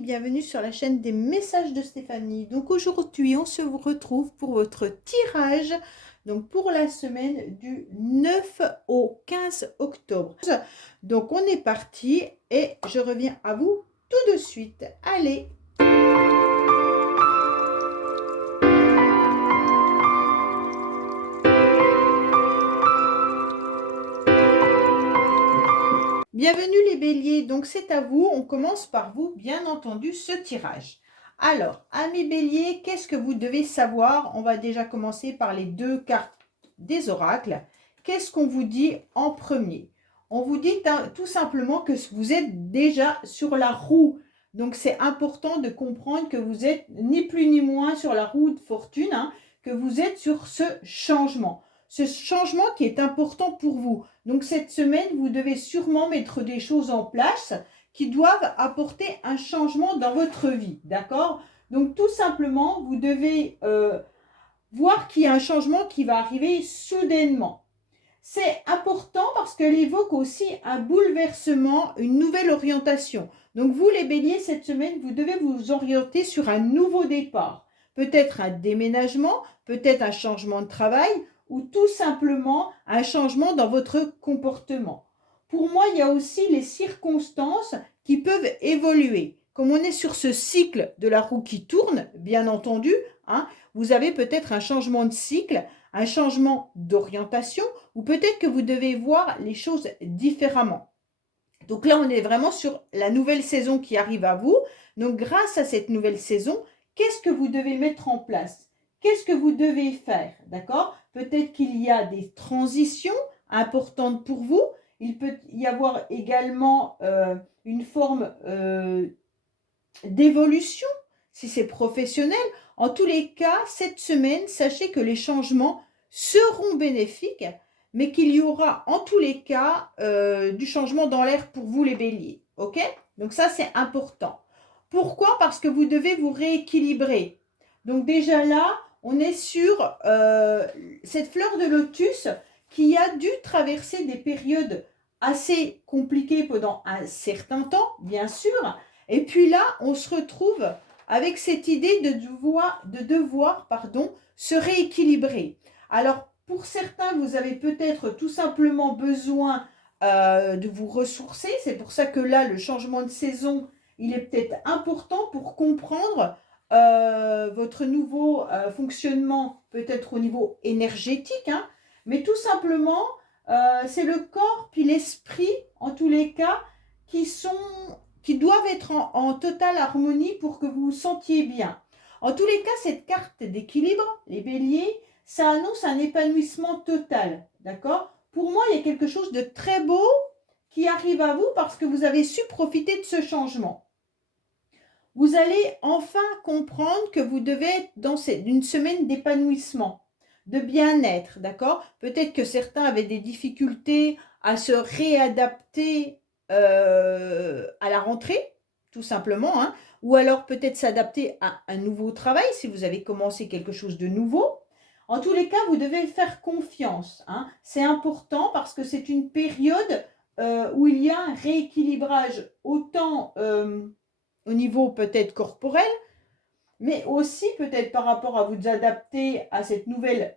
bienvenue sur la chaîne des messages de Stéphanie. Donc aujourd'hui, on se retrouve pour votre tirage, donc pour la semaine du 9 au 15 octobre. Donc on est parti et je reviens à vous tout de suite. Allez! Bienvenue les béliers, donc c'est à vous, on commence par vous, bien entendu, ce tirage. Alors, amis béliers, qu'est-ce que vous devez savoir? On va déjà commencer par les deux cartes des oracles. Qu'est-ce qu'on vous dit en premier? On vous dit tout simplement que vous êtes déjà sur la roue. Donc c'est important de comprendre que vous êtes ni plus ni moins sur la roue de fortune, que vous êtes sur ce changement. Ce changement qui est important pour vous. Donc cette semaine, vous devez sûrement mettre des choses en place qui doivent apporter un changement dans votre vie, d'accord? Donc tout simplement, vous devez voir qu'il y a un changement qui va arriver soudainement. C'est important parce qu'elle évoque aussi un bouleversement, une nouvelle orientation. Donc vous les béliers, cette semaine, vous devez vous orienter sur un nouveau départ. Peut-être un déménagement, peut-être un changement de travail, ou tout simplement un changement dans votre comportement. Pour moi, il y a aussi les circonstances qui peuvent évoluer. Comme on est sur ce cycle de la roue qui tourne, bien entendu, vous avez peut-être un changement de cycle, un changement d'orientation, ou peut-être que vous devez voir les choses différemment. Donc là, on est vraiment sur la nouvelle saison qui arrive à vous. Donc grâce à cette nouvelle saison, qu'est-ce que vous devez mettre en place? Qu'est-ce que vous devez faire? D'accord? Peut-être qu'il y a des transitions importantes pour vous. Il peut y avoir également une forme d'évolution, si c'est professionnel. En tous les cas, cette semaine, sachez que les changements seront bénéfiques, mais qu'il y aura en tous les cas du changement dans l'air pour vous les béliers. Ok? Donc ça, c'est important. Pourquoi? Parce que vous devez vous rééquilibrer. Donc déjà là, on est sur cette fleur de lotus qui a dû traverser des périodes assez compliquées pendant un certain temps, bien sûr. Et puis là, on se retrouve avec cette idée de devoir se rééquilibrer. Alors, pour certains, vous avez peut-être tout simplement besoin de vous ressourcer. C'est pour ça que là, le changement de saison, il est peut-être important pour comprendre votre nouveau fonctionnement, peut-être au niveau énergétique. Mais tout simplement, c'est le corps puis l'esprit, en tous les cas, qui doivent être en totale harmonie pour que vous vous sentiez bien. En tous les cas, cette carte d'équilibre, les béliers, ça annonce un épanouissement total, d'accord? Pour moi, il y a quelque chose de très beau qui arrive à vous parce que vous avez su profiter de ce changement. Vous allez enfin comprendre que vous devez être dans une semaine d'épanouissement, de bien-être, d'accord? Peut-être que certains avaient des difficultés à se réadapter à la rentrée, tout simplement, ou alors peut-être s'adapter à un nouveau travail si vous avez commencé quelque chose de nouveau. En tous les cas, vous devez faire confiance. C'est important parce que c'est une période où il y a un rééquilibrage autant au niveau peut-être corporel, mais aussi peut-être par rapport à vous adapter à cette nouvelle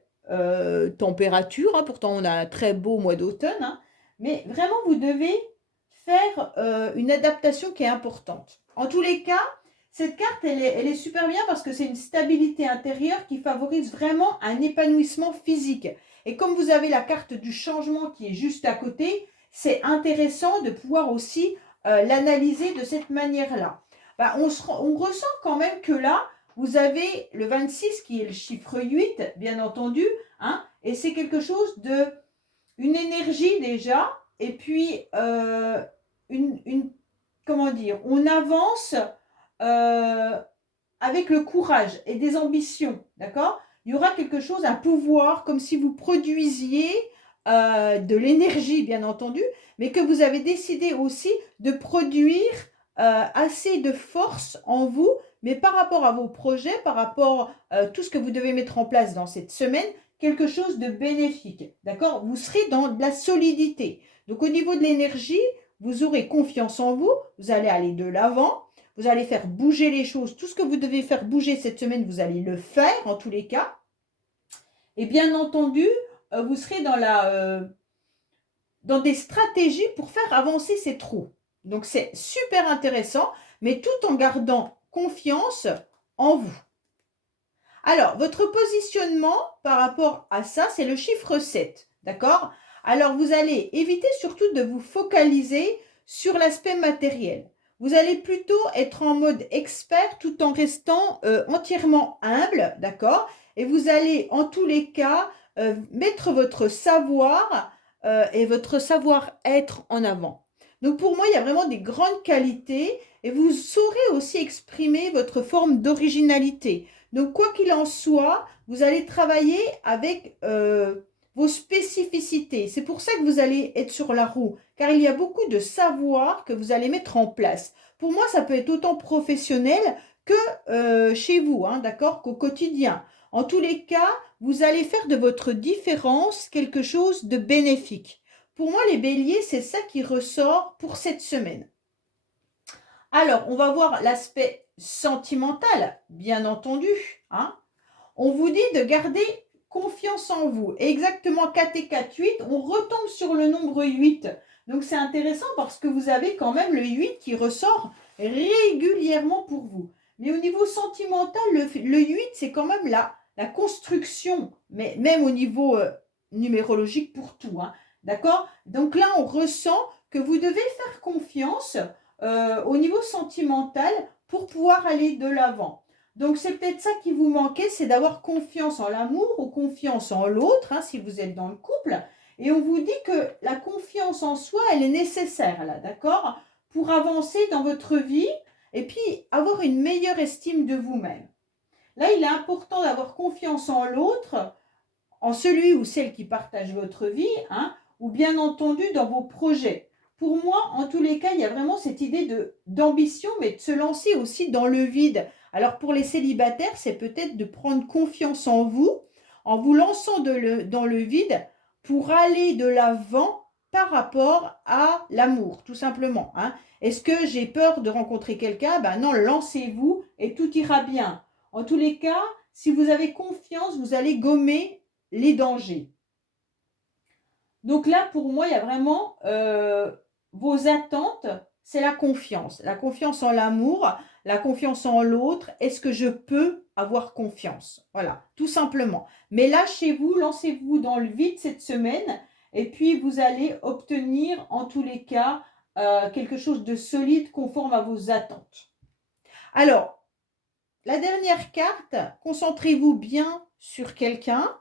température. Pourtant, on a un très beau mois d'automne, mais vraiment, vous devez faire une adaptation qui est importante. En tous les cas, cette carte, elle est super bien parce que c'est une stabilité intérieure qui favorise vraiment un épanouissement physique. Et comme vous avez la carte du changement qui est juste à côté, c'est intéressant de pouvoir aussi l'analyser de cette manière-là. On ressent quand même que là, vous avez le 26 qui est le chiffre 8, bien entendu, et c'est quelque chose une énergie déjà, et puis comment dire, on avance avec le courage et des ambitions, d'accord? Il y aura quelque chose, un pouvoir, comme si vous produisiez de l'énergie, bien entendu, mais que vous avez décidé aussi de produire assez de force en vous, mais par rapport à vos projets, par rapport à tout ce que vous devez mettre en place dans cette semaine, quelque chose de bénéfique, d'accord? Vous serez dans de la solidité. Donc au niveau de l'énergie, vous aurez confiance en vous, vous allez aller de l'avant, Vous allez faire bouger les choses. Tout ce que vous devez faire bouger cette semaine, vous allez le faire en tous les cas. Et bien entendu, vous serez dans des stratégies pour faire avancer ces trous. Donc c'est super intéressant, mais tout en gardant confiance en vous. Alors, votre positionnement par rapport à ça, c'est le chiffre 7, d'accord? Alors, vous allez éviter surtout de vous focaliser sur l'aspect matériel. Vous allez plutôt être en mode expert tout en restant entièrement humble, d'accord? Et vous allez, en tous les cas, mettre votre savoir et votre savoir-être en avant. Donc, pour moi, il y a vraiment des grandes qualités et vous saurez aussi exprimer votre forme d'originalité. Donc, quoi qu'il en soit, vous allez travailler avec vos spécificités. C'est pour ça que vous allez être sur la roue, car il y a beaucoup de savoir que vous allez mettre en place. Pour moi, ça peut être autant professionnel que chez vous, hein, d'accord, qu'au quotidien. En tous les cas, vous allez faire de votre différence quelque chose de bénéfique. Pour moi, les béliers, c'est ça qui ressort pour cette semaine. Alors, on va voir l'aspect sentimental, bien entendu, hein. On vous dit de garder confiance en vous. Et exactement 4 et 4, 8, on retombe sur le nombre 8. Donc c'est intéressant parce que vous avez quand même le 8 qui ressort régulièrement pour vous. Mais au niveau sentimental, le 8, c'est quand même la construction, mais même au niveau numérologique pour tout, hein. D'accord? Donc là, on ressent que vous devez faire confiance au niveau sentimental pour pouvoir aller de l'avant. Donc, c'est peut-être ça qui vous manquait, c'est d'avoir confiance en l'amour ou confiance en l'autre, hein, si vous êtes dans le couple. Et on vous dit que la confiance en soi, elle est nécessaire, là, d'accord, pour avancer dans votre vie et puis avoir une meilleure estime de vous-même. Là, il est important d'avoir confiance en l'autre, en celui ou celle qui partage votre vie, hein, ou bien entendu dans vos projets. Pour moi, en tous les cas, il y a vraiment cette idée d'ambition, mais de se lancer aussi dans le vide. Alors pour les célibataires, c'est peut-être de prendre confiance en vous lançant dans le vide pour aller de l'avant par rapport à l'amour, tout simplement, hein. Est-ce que j'ai peur de rencontrer quelqu'un? Ben non, lancez-vous et tout ira bien. En tous les cas, si vous avez confiance, vous allez gommer les dangers. Donc là, pour moi, il y a vraiment vos attentes, c'est la confiance en l'amour, la confiance en l'autre. Est-ce que je peux avoir confiance? Voilà, tout simplement. Mais lâchez-vous, lancez-vous dans le vide cette semaine et puis vous allez obtenir en tous les cas quelque chose de solide conforme à vos attentes. Alors, la dernière carte, concentrez-vous bien sur quelqu'un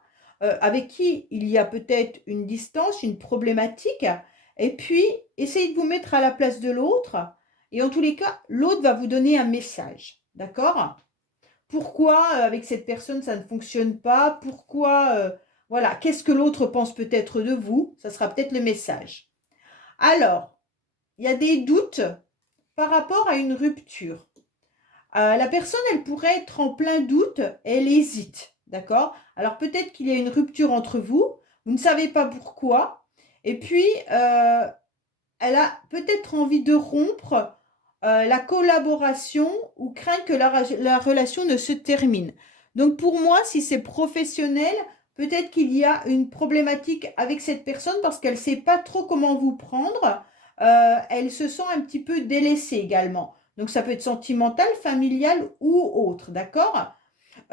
avec qui il y a peut-être une distance, une problématique, et puis essayez de vous mettre à la place de l'autre, et en tous les cas, l'autre va vous donner un message, d'accord? Pourquoi avec cette personne ça ne fonctionne pas? Pourquoi, voilà, qu'est-ce que l'autre pense peut-être de vous? Ça sera peut-être le message. Alors, il y a des doutes par rapport à une rupture. La personne, elle pourrait être en plein doute, elle hésite, d'accord? Alors peut-être qu'il y a une rupture entre vous, vous ne savez pas pourquoi, et puis elle a peut-être envie de rompre la collaboration ou craint que la relation ne se termine. Donc pour moi, si c'est professionnel, peut-être qu'il y a une problématique avec cette personne parce qu'elle ne sait pas trop comment vous prendre, elle se sent un petit peu délaissée également. Donc ça peut être sentimental, familial ou autre, d'accord?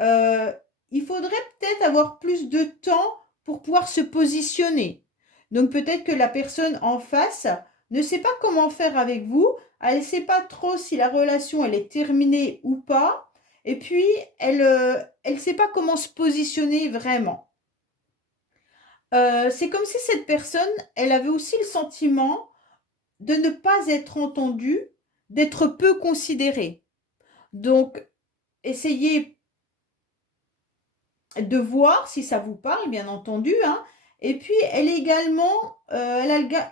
Euh, il faudrait peut-être avoir plus de temps pour pouvoir se positionner. Donc peut-être que la personne en face ne sait pas comment faire avec vous, elle ne sait pas trop si la relation elle est terminée ou pas, et puis elle ne sait pas comment se positionner vraiment. C'est comme si cette personne, elle avait aussi le sentiment de ne pas être entendue, d'être peu considérée. Donc, essayez de voir si ça vous parle, bien entendu, hein. Et puis, elle a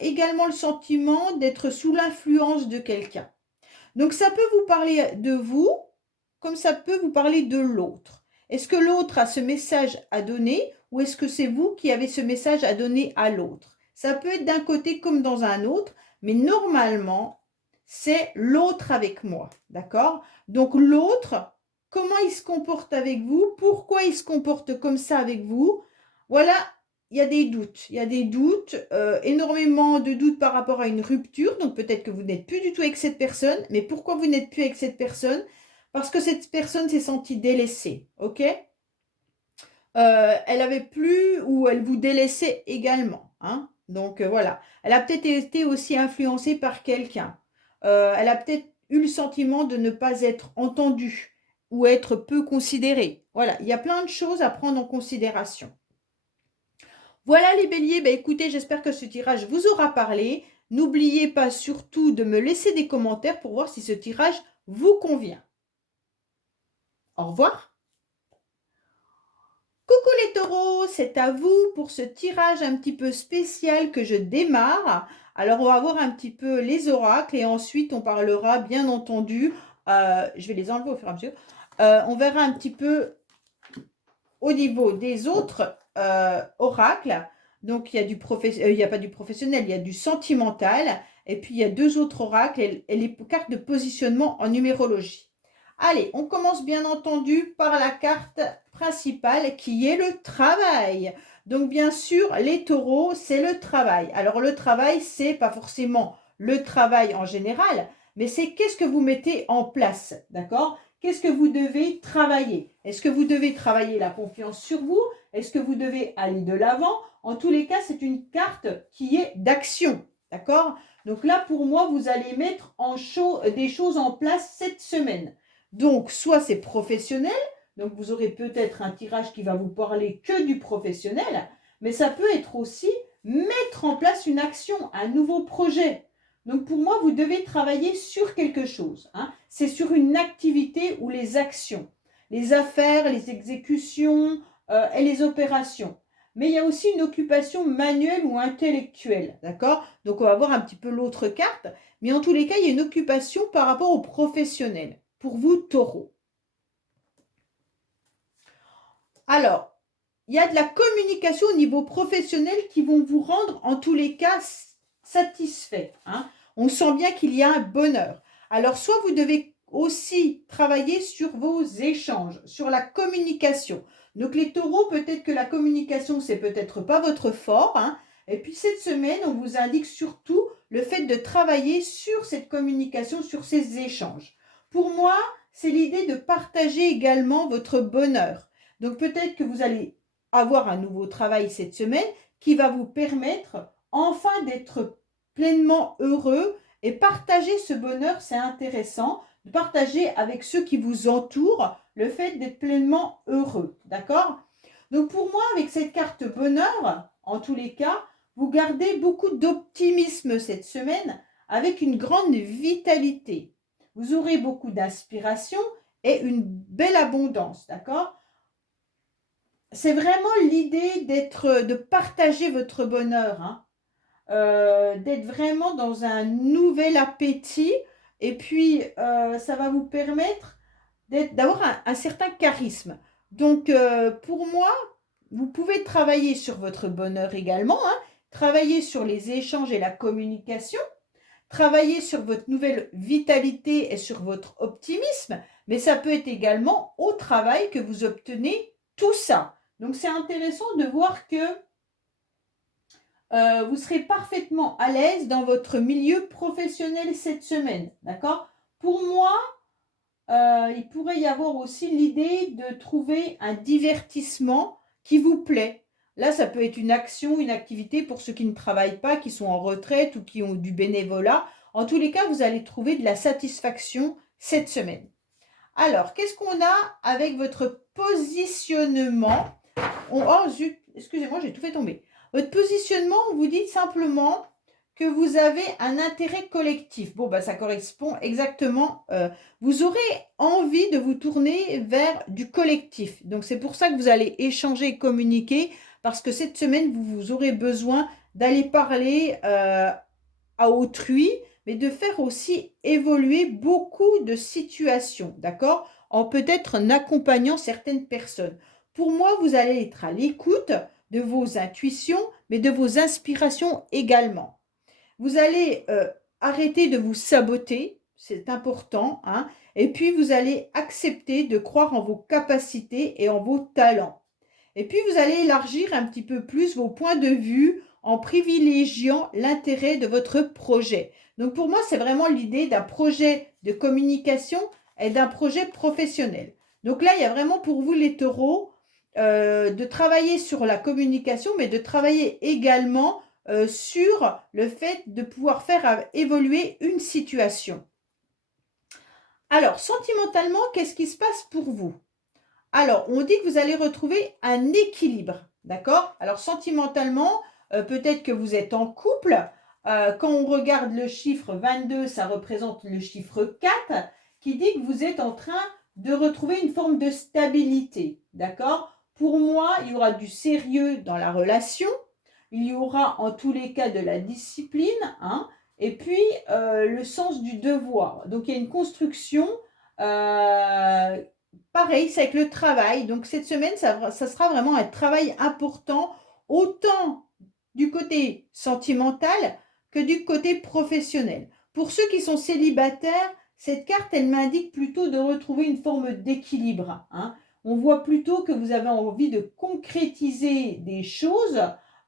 également le sentiment d'être sous l'influence de quelqu'un. Donc, ça peut vous parler de vous, comme ça peut vous parler de l'autre. Est-ce que l'autre a ce message à donner ou est-ce que c'est vous qui avez ce message à donner à l'autre? Ça peut être d'un côté comme dans un autre, mais normalement, c'est l'autre avec moi, d'accord? Donc l'autre, comment il se comporte avec vous? Pourquoi il se comporte comme ça avec vous? Voilà, il y a des doutes. Il y a des doutes, énormément de doutes par rapport à une rupture. Donc peut-être que vous n'êtes plus du tout avec cette personne. Mais pourquoi vous n'êtes plus avec cette personne? Parce que cette personne s'est sentie délaissée, ok? Elle avait plus ou elle vous délaissait également, hein. Donc voilà. Elle a peut-être été aussi influencée par quelqu'un. Elle a peut-être eu le sentiment de ne pas être entendue ou être peu considérée. Voilà, il y a plein de choses à prendre en considération. Voilà les béliers, bah, écoutez, j'espère que ce tirage vous aura parlé. N'oubliez pas surtout de me laisser des commentaires pour voir si ce tirage vous convient. Au revoir. Coucou les taureaux, c'est à vous pour ce tirage un petit peu spécial que je démarre. Alors on va voir un petit peu les oracles et ensuite on parlera bien entendu, je vais les enlever au fur et à mesure, on verra un petit peu au niveau des autres oracles. Donc il y a il y a pas du professionnel, il y a du sentimental et puis il y a deux autres oracles et les cartes de positionnement en numérologie. Allez, on commence bien entendu par la carte principale qui est le travail. Donc bien sûr, les taureaux, c'est le travail. Alors le travail, c'est pas forcément le travail en général, mais c'est qu'est-ce que vous mettez en place, d'accord? Qu'est-ce que vous devez travailler? Est-ce que vous devez travailler la confiance sur vous? Est-ce que vous devez aller de l'avant? En tous les cas, c'est une carte qui est d'action, d'accord? Donc là, pour moi, vous allez mettre des choses en place cette semaine. Donc, soit c'est professionnel, donc vous aurez peut-être un tirage qui va vous parler que du professionnel, mais ça peut être aussi mettre en place une action, un nouveau projet. Donc pour moi, vous devez travailler sur quelque chose, hein. C'est sur une activité ou les actions, les affaires, les exécutions et les opérations. Mais il y a aussi une occupation manuelle ou intellectuelle, d'accord? Donc on va voir un petit peu l'autre carte, mais en tous les cas, il y a une occupation par rapport au professionnel. Pour vous, taureau. Alors, il y a de la communication au niveau professionnel qui vont vous rendre en tous les cas satisfait, hein. On sent bien qu'il y a un bonheur. Alors, soit vous devez aussi travailler sur vos échanges, sur la communication. Donc, les taureaux, peut-être que la communication, c'est peut-être pas votre fort, hein. Et puis, cette semaine, on vous indique surtout le fait de travailler sur cette communication, sur ces échanges. Pour moi, c'est l'idée de partager également votre bonheur. Donc, peut-être que vous allez avoir un nouveau travail cette semaine qui va vous permettre enfin d'être pleinement heureux et partager ce bonheur, c'est intéressant, de partager avec ceux qui vous entourent le fait d'être pleinement heureux, d'accord? Donc pour moi, avec cette carte bonheur, en tous les cas, vous gardez beaucoup d'optimisme cette semaine avec une grande vitalité. Vous aurez beaucoup d'inspiration et une belle abondance, d'accord? C'est vraiment l'idée de partager votre bonheur, hein. D'être vraiment dans un nouvel appétit et puis ça va vous permettre d'avoir un certain charisme. Donc pour moi, vous pouvez travailler sur votre bonheur également, hein, travailler sur les échanges et la communication, travailler sur votre nouvelle vitalité et sur votre optimisme, mais ça peut être également au travail que vous obtenez tout ça. Donc c'est intéressant de voir que vous serez parfaitement à l'aise dans votre milieu professionnel cette semaine, d'accord? Pour moi, il pourrait y avoir aussi l'idée de trouver un divertissement qui vous plaît. Là, ça peut être une action, une activité pour ceux qui ne travaillent pas, qui sont en retraite ou qui ont du bénévolat. En tous les cas, vous allez trouver de la satisfaction cette semaine. Alors, qu'est-ce qu'on a avec votre positionnement? Oh zut, excusez-moi, j'ai tout fait tomber. Votre positionnement, on vous dit simplement que vous avez un intérêt collectif. Bon, bah, ça correspond exactement. Vous aurez envie de vous tourner vers du collectif. Donc, c'est pour ça que vous allez échanger et communiquer, parce que cette semaine, vous aurez besoin d'aller parler à autrui, mais de faire aussi évoluer beaucoup de situations, d'accord? En peut-être en accompagnant certaines personnes. Pour moi, vous allez être à l'écoute de vos intuitions, mais de vos inspirations également. Vous allez arrêter de vous saboter, c'est important, hein, et puis vous allez accepter de croire en vos capacités et en vos talents. Et puis vous allez élargir un petit peu plus vos points de vue en privilégiant l'intérêt de votre projet. Donc pour moi, c'est vraiment l'idée d'un projet de communication et d'un projet professionnel. Donc là, il y a vraiment pour vous les taureaux de travailler sur la communication, mais de travailler également sur le fait de pouvoir faire évoluer une situation. Alors, sentimentalement, qu'est-ce qui se passe pour vous? Alors, on dit que vous allez retrouver un équilibre, d'accord? Alors, sentimentalement, peut-être que vous êtes en couple. Quand on regarde le chiffre 22, ça représente le chiffre 4, qui dit que vous êtes en train de retrouver une forme de stabilité, d'accord? Pour moi, il y aura du sérieux dans la relation, il y aura en tous les cas de la discipline, hein, et puis le sens du devoir. Donc, il y a une construction pareil, c'est avec le travail. Donc, cette semaine, ça sera vraiment un travail important, autant du côté sentimental que du côté professionnel. Pour ceux qui sont célibataires, cette carte, elle m'indique plutôt de retrouver une forme d'équilibre, hein. On voit plutôt que vous avez envie de concrétiser des choses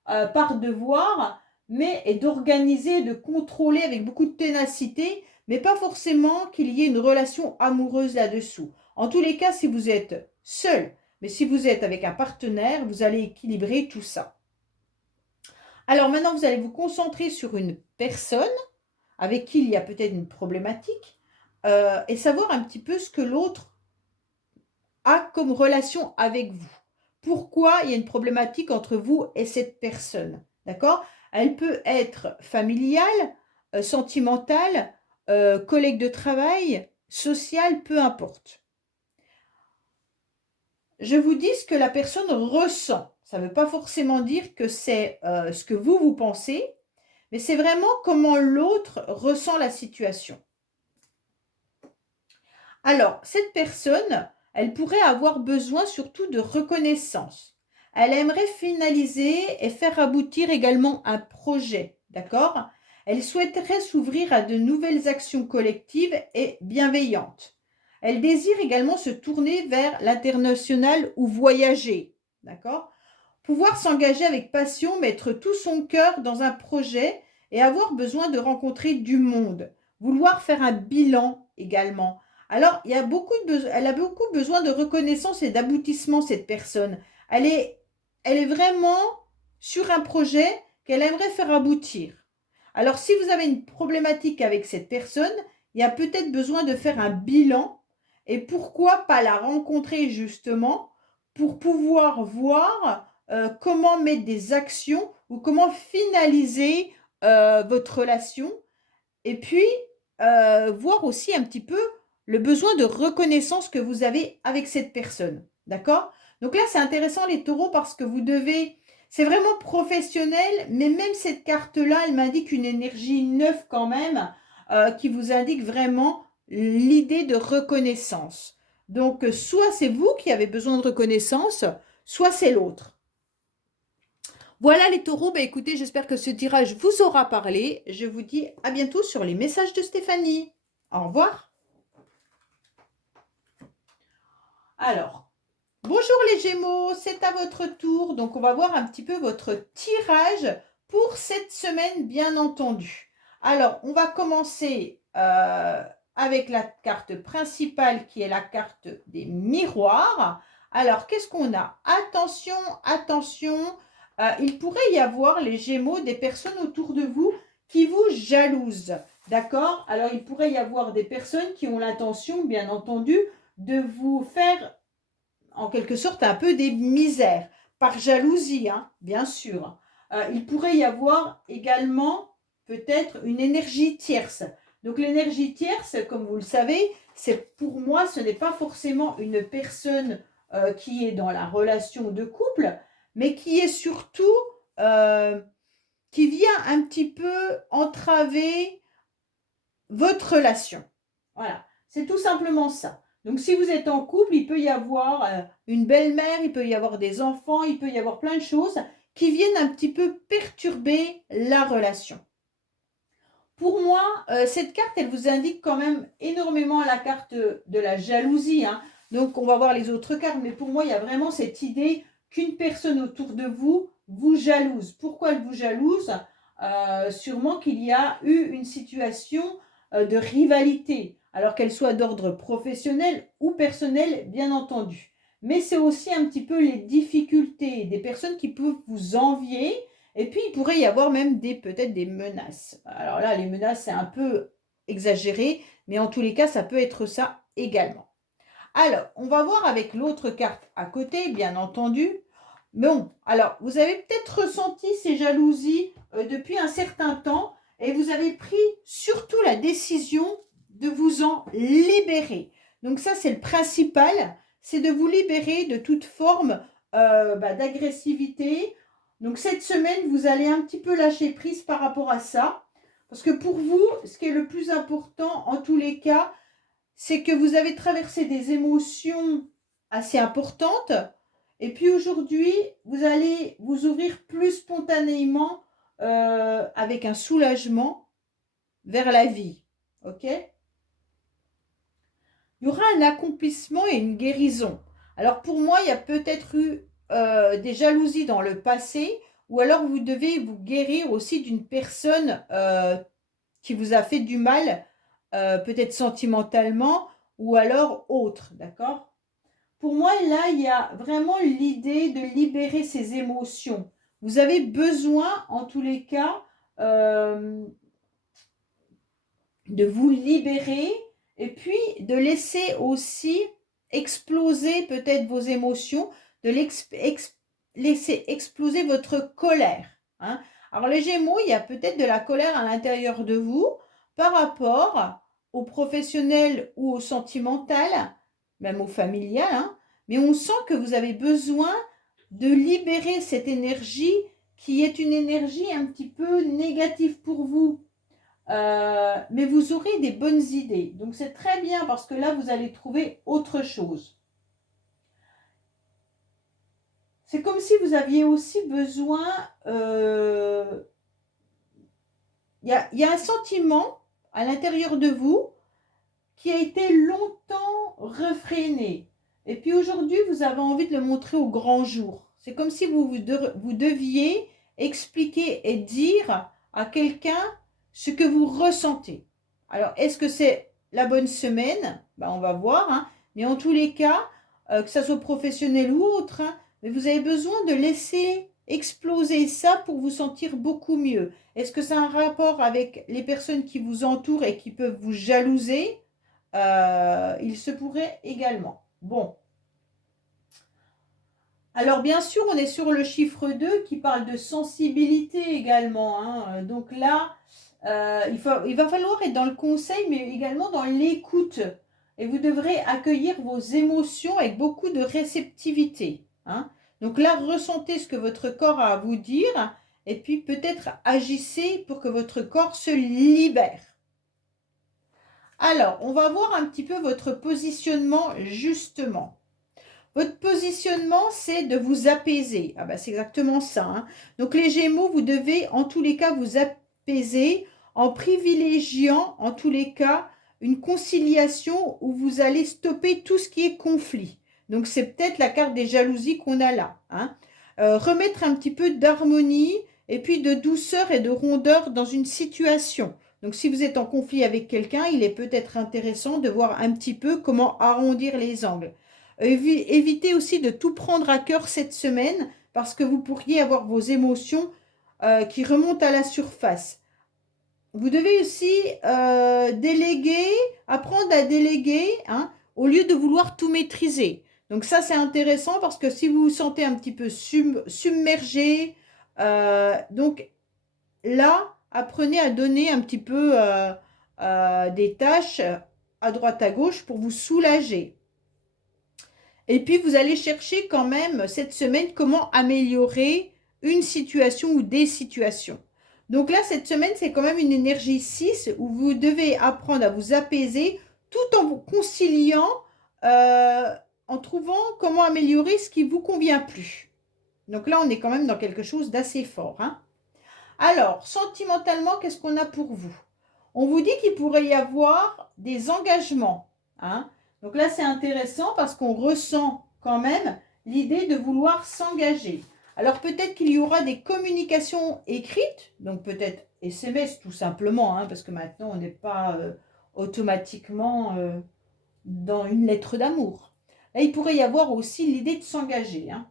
par devoir, mais et d'organiser, de contrôler avec beaucoup de ténacité, mais pas forcément qu'il y ait une relation amoureuse là-dessous. En tous les cas, si vous êtes seul, mais si vous êtes avec un partenaire, vous allez équilibrer tout ça. Alors maintenant, vous allez vous concentrer sur une personne avec qui il y a peut-être une problématique et savoir un petit peu ce que l'autre a comme relation avec vous. Pourquoi il y a une problématique entre vous et cette personne, d'accord? Elle peut être familiale, sentimentale, collègue de travail, sociale, peu importe. Je vous dis ce que la personne ressent. Ça ne veut pas forcément dire que c'est ce que vous pensez, mais c'est vraiment comment l'autre ressent la situation. Alors, cette personne, elle pourrait avoir besoin surtout de reconnaissance. Elle aimerait finaliser et faire aboutir également un projet, d'accord? Elle souhaiterait s'ouvrir à de nouvelles actions collectives et bienveillantes. Elle désire également se tourner vers l'international ou voyager, d'accord? Pouvoir s'engager avec passion, mettre tout son cœur dans un projet et avoir besoin de rencontrer du monde. Vouloir faire un bilan également. Alors, elle a beaucoup besoin de reconnaissance et d'aboutissement, cette personne. Elle est, elle est vraiment sur un projet qu'elle aimerait faire aboutir. Alors, si vous avez une problématique avec cette personne, il y a peut-être besoin de faire un bilan et pourquoi pas la rencontrer justement pour pouvoir voir comment mettre des actions ou comment finaliser votre relation et puis voir aussi un petit peu le besoin de reconnaissance que vous avez avec cette personne. D'accord? Donc là, c'est intéressant les taureaux parce que vous devez, c'est vraiment professionnel, mais même cette carte-là, elle m'indique une énergie neuve quand même qui vous indique vraiment l'idée de reconnaissance. Donc, soit c'est vous qui avez besoin de reconnaissance, soit c'est l'autre. Voilà les taureaux, bah écoutez, j'espère que ce tirage vous aura parlé. Je vous dis à bientôt sur les messages de Stéphanie. Au revoir. Alors, bonjour les Gémeaux, c'est à votre tour. Donc, on va voir un petit peu votre tirage pour cette semaine, bien entendu. Alors, on va commencer avec la carte principale qui est la carte des miroirs. Alors, qu'est-ce qu'on a? Attention, attention, il pourrait y avoir, les Gémeaux, des personnes autour de vous qui vous jalousent. D'accord? Alors, il pourrait y avoir des personnes qui ont l'intention, bien entendu, de vous faire, en quelque sorte, un peu des misères. Par jalousie, hein, bien sûr. Il pourrait y avoir également, peut-être, une énergie tierce. Donc, l'énergie tierce, comme vous le savez, c'est pour moi, ce n'est pas forcément une personne qui est dans la relation de couple, mais qui est surtout, qui vient un petit peu entraver votre relation. Voilà, c'est tout simplement ça. Donc, si vous êtes en couple, il peut y avoir une belle-mère, il peut y avoir des enfants, il peut y avoir plein de choses qui viennent un petit peu perturber la relation. Pour moi, cette carte, elle vous indique quand même énormément la carte de la jalousie, hein. Donc, on va voir les autres cartes, mais pour moi, il y a vraiment cette idée qu'une personne autour de vous vous jalouse. Pourquoi elle vous jalouse? Sûrement qu'il y a eu une situation de rivalité, alors qu'elle soit d'ordre professionnel ou personnel, bien entendu. Mais c'est aussi un petit peu les difficultés des personnes qui peuvent vous envier. Et puis, il pourrait y avoir même peut-être des menaces. Alors là, les menaces, c'est un peu exagéré, mais en tous les cas, ça peut être ça également. Alors, on va voir avec l'autre carte à côté, bien entendu. Bon, alors, vous avez peut-être ressenti ces jalousies depuis un certain temps et vous avez pris surtout la décision de vous en libérer. Donc ça, c'est le principal, c'est de vous libérer de toute forme d'agressivité. Donc cette semaine, vous allez un petit peu lâcher prise par rapport à ça. Parce que pour vous, ce qui est le plus important en tous les cas, c'est que vous avez traversé des émotions assez importantes. Et puis aujourd'hui, vous allez vous ouvrir plus spontanément avec un soulagement vers la vie. Ok? Il y aura un accomplissement et une guérison. Alors pour moi, il y a peut-être eu des jalousies dans le passé, ou alors vous devez vous guérir aussi d'une personne qui vous a fait du mal, peut-être sentimentalement, ou alors autre, d'accord? Pour moi, là, il y a vraiment l'idée de libérer ses émotions. Vous avez besoin, en tous les cas, de vous libérer et puis de laisser aussi exploser peut-être vos émotions, de laisser exploser votre colère, hein. Alors les Gémeaux, il y a peut-être de la colère à l'intérieur de vous par rapport au professionnel ou au sentimental, même au familial, hein, mais on sent que vous avez besoin de libérer cette énergie qui est une énergie un petit peu négative pour vous. Mais vous aurez des bonnes idées. Donc c'est très bien parce que là, vous allez trouver autre chose. C'est comme si vous aviez aussi besoin... Il y a un sentiment à l'intérieur de vous qui a été longtemps réfréné. Et puis aujourd'hui, vous avez envie de le montrer au grand jour. C'est comme si vous deviez expliquer et dire à quelqu'un ce que vous ressentez. Alors, est-ce que c'est la bonne semaine? Ben, on va voir, hein. Mais en tous les cas, que ça soit professionnel ou autre, hein, mais vous avez besoin de laisser exploser ça pour vous sentir beaucoup mieux. Est-ce que ça a un rapport avec les personnes qui vous entourent et qui peuvent vous jalouser? Il se pourrait également. Bon. Alors, bien sûr, on est sur le chiffre 2 qui parle de sensibilité également, hein. Donc là, il va falloir être dans le conseil, mais également dans l'écoute. Et vous devrez accueillir vos émotions avec beaucoup de réceptivité, hein. Donc là, ressentez ce que votre corps a à vous dire et puis peut-être agissez pour que votre corps se libère. Alors, on va voir un petit peu votre positionnement justement. Votre positionnement, c'est de vous apaiser. Ah ben, c'est exactement ça, hein. Donc les Gémeaux, vous devez en tous les cas vous apaiser en privilégiant en tous les cas une conciliation où vous allez stopper tout ce qui est conflit. Donc c'est peut-être la carte des jalousies qu'on a là, hein. Remettre un petit peu d'harmonie et puis de douceur et de rondeur dans une situation. Donc si vous êtes en conflit avec quelqu'un, il est peut-être intéressant de voir un petit peu comment arrondir les angles. Évitez aussi de tout prendre à cœur cette semaine parce que vous pourriez avoir vos émotions qui remontent à la surface. Vous devez aussi déléguer, apprendre à déléguer, hein, au lieu de vouloir tout maîtriser. Donc ça, c'est intéressant parce que si vous vous sentez un petit peu submergé, donc là, apprenez à donner un petit peu des tâches à droite à gauche pour vous soulager. Et puis, vous allez chercher quand même cette semaine comment améliorer une situation ou des situations. Donc là, cette semaine, c'est quand même une énergie 6 où vous devez apprendre à vous apaiser tout en vous conciliant, en trouvant comment améliorer ce qui ne vous convient plus. Donc là, on est quand même dans quelque chose d'assez fort, hein. Alors, sentimentalement, qu'est-ce qu'on a pour vous? On vous dit qu'il pourrait y avoir des engagements, hein. Donc là, c'est intéressant parce qu'on ressent quand même l'idée de vouloir s'engager. Alors peut-être qu'il y aura des communications écrites, donc peut-être SMS tout simplement, hein, parce que maintenant on n'est pas automatiquement dans une lettre d'amour. Là, il pourrait y avoir aussi l'idée de s'engager, hein.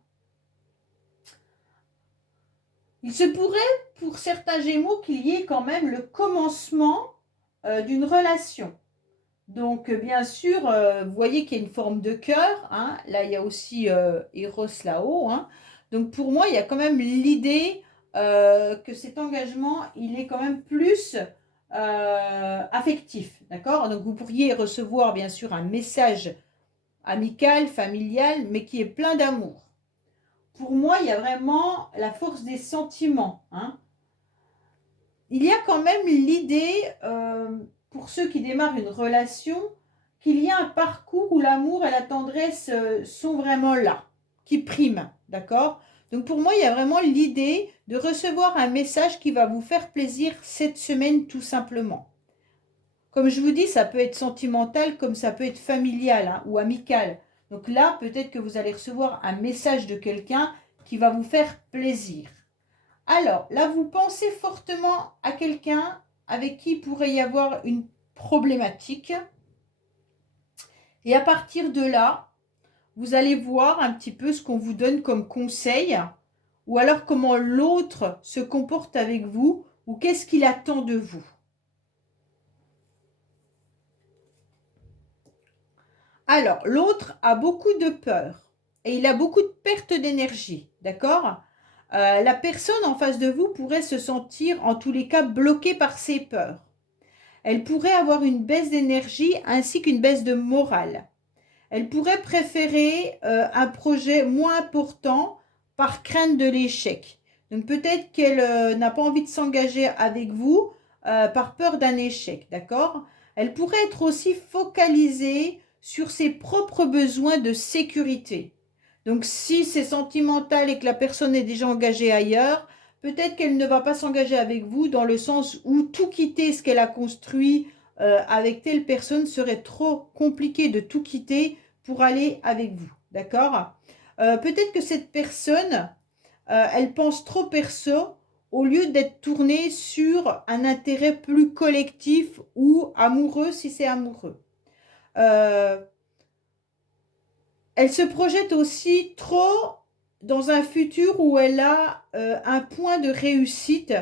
Il se pourrait, pour certains Gémeaux, qu'il y ait quand même le commencement d'une relation. Donc, bien sûr, vous voyez qu'il y a une forme de cœur, hein. Là, il y a aussi Eros là-haut, hein. Donc, pour moi, il y a quand même l'idée que cet engagement, il est quand même plus affectif, d'accord? Donc, vous pourriez recevoir, bien sûr, un message amical, familial, mais qui est plein d'amour. Pour moi, il y a vraiment la force des sentiments, hein. Il y a quand même l'idée, pour ceux qui démarrent une relation, qu'il y a un parcours où l'amour et la tendresse sont vraiment là, qui priment, d'accord? Donc pour moi, il y a vraiment l'idée de recevoir un message qui va vous faire plaisir cette semaine tout simplement. Comme je vous dis, ça peut être sentimental comme ça peut être familial, hein, ou amical. Donc là, peut-être que vous allez recevoir un message de quelqu'un qui va vous faire plaisir. Alors, là, vous pensez fortement à quelqu'un avec qui il pourrait y avoir une problématique. Et à partir de là, vous allez voir un petit peu ce qu'on vous donne comme conseil, ou alors comment l'autre se comporte avec vous, ou qu'est-ce qu'il attend de vous. Alors, l'autre a beaucoup de peur et il a beaucoup de perte d'énergie, d'accord? La personne en face de vous pourrait se sentir, en tous les cas, bloquée par ses peurs. Elle pourrait avoir une baisse d'énergie ainsi qu'une baisse de morale. Elle pourrait préférer un projet moins important par crainte de l'échec. Donc peut-être qu'elle n'a pas envie de s'engager avec vous par peur d'un échec, d'accord? Elle pourrait être aussi focalisée sur ses propres besoins de sécurité. Donc si c'est sentimental et que la personne est déjà engagée ailleurs, peut-être qu'elle ne va pas s'engager avec vous dans le sens où tout quitter ce qu'elle a construit avec telle personne serait trop compliqué de tout quitter pour aller avec vous. D'accord? Peut-être que cette personne, elle pense trop perso au lieu d'être tournée sur un intérêt plus collectif ou amoureux si c'est amoureux. Euh, Elle se projette aussi trop dans un futur où elle a un point de réussite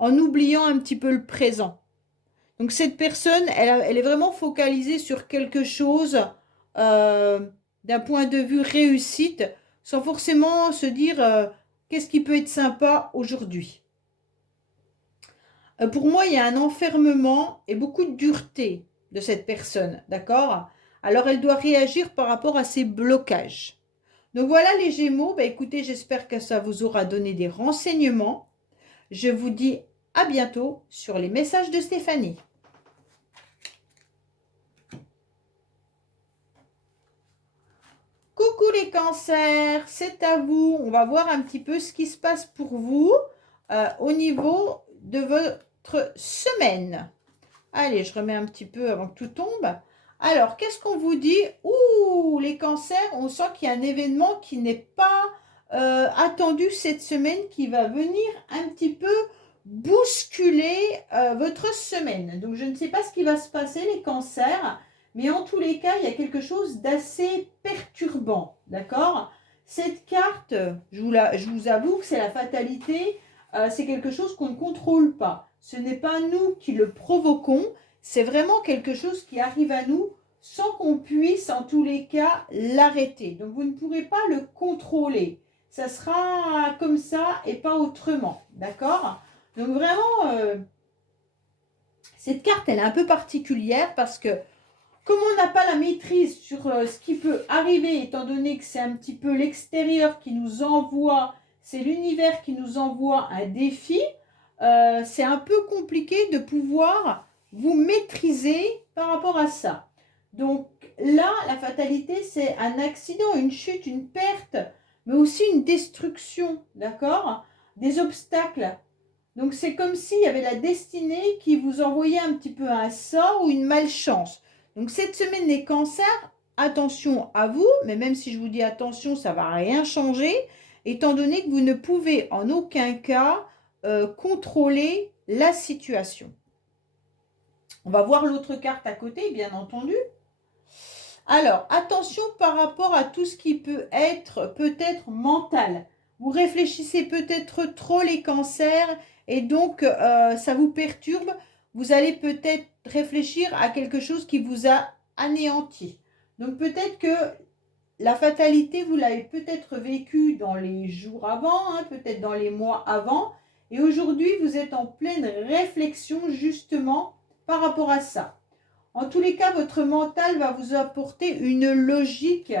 en oubliant un petit peu le présent. Donc cette personne, elle est vraiment focalisée sur quelque chose euh, d'un point de vue réussite, sans forcément se dire qu'est-ce qui peut être sympa aujourd'hui. Pour moi, il y a un enfermement et beaucoup de dureté de cette personne, d'accord? Alors elle doit réagir par rapport à ses blocages. Donc voilà les Gémeaux, bah, écoutez, j'espère que ça vous aura donné des renseignements. Je vous dis à bientôt sur les messages de Stéphanie. Coucou les cancers, c'est à vous. On va voir un petit peu ce qui se passe pour vous au niveau de votre semaine. Allez, je remets un petit peu avant que tout tombe. Alors, qu'est-ce qu'on vous dit? Ouh, les cancers, on sent qu'il y a un événement qui n'est pas attendu cette semaine qui va venir un petit peu bousculer votre semaine. Donc, je ne sais pas ce qui va se passer, les cancers, mais en tous les cas, il y a quelque chose d'assez perturbant, d'accord? Cette carte, je vous avoue que c'est la fatalité, c'est quelque chose qu'on ne contrôle pas. Ce n'est pas nous qui le provoquons, c'est vraiment quelque chose qui arrive à nous sans qu'on puisse, en tous les cas, l'arrêter. Donc, vous ne pourrez pas le contrôler. Ça sera comme ça et pas autrement, d'accord? Donc, vraiment, cette carte, elle est un peu particulière parce que comme on n'a pas la maîtrise sur ce qui peut arriver, étant donné que c'est un petit peu l'extérieur qui nous envoie, c'est l'univers qui nous envoie un défi, c'est un peu compliqué de pouvoir vous maîtriser par rapport à ça. Donc là, la fatalité, c'est un accident, une chute, une perte, mais aussi une destruction, d'accord? Des obstacles. Donc, c'est comme s'il y avait la destinée qui vous envoyait un petit peu un sort ou une malchance. Donc, cette semaine, les cancers, attention à vous, mais même si je vous dis attention, ça ne va rien changer, étant donné que vous ne pouvez en aucun cas contrôler la situation. On va voir l'autre carte à côté, bien entendu. Alors, attention par rapport à tout ce qui peut être peut-être mental. Vous réfléchissez peut-être trop les cancers et donc ça vous perturbe. Vous allez peut-être réfléchir à quelque chose qui vous a anéanti. Donc peut-être que la fatalité, vous l'avez peut-être vécue dans les jours avant, hein, peut-être dans les mois avant. Et aujourd'hui, vous êtes en pleine réflexion justement par rapport à ça. En tous les cas, votre mental va vous apporter une logique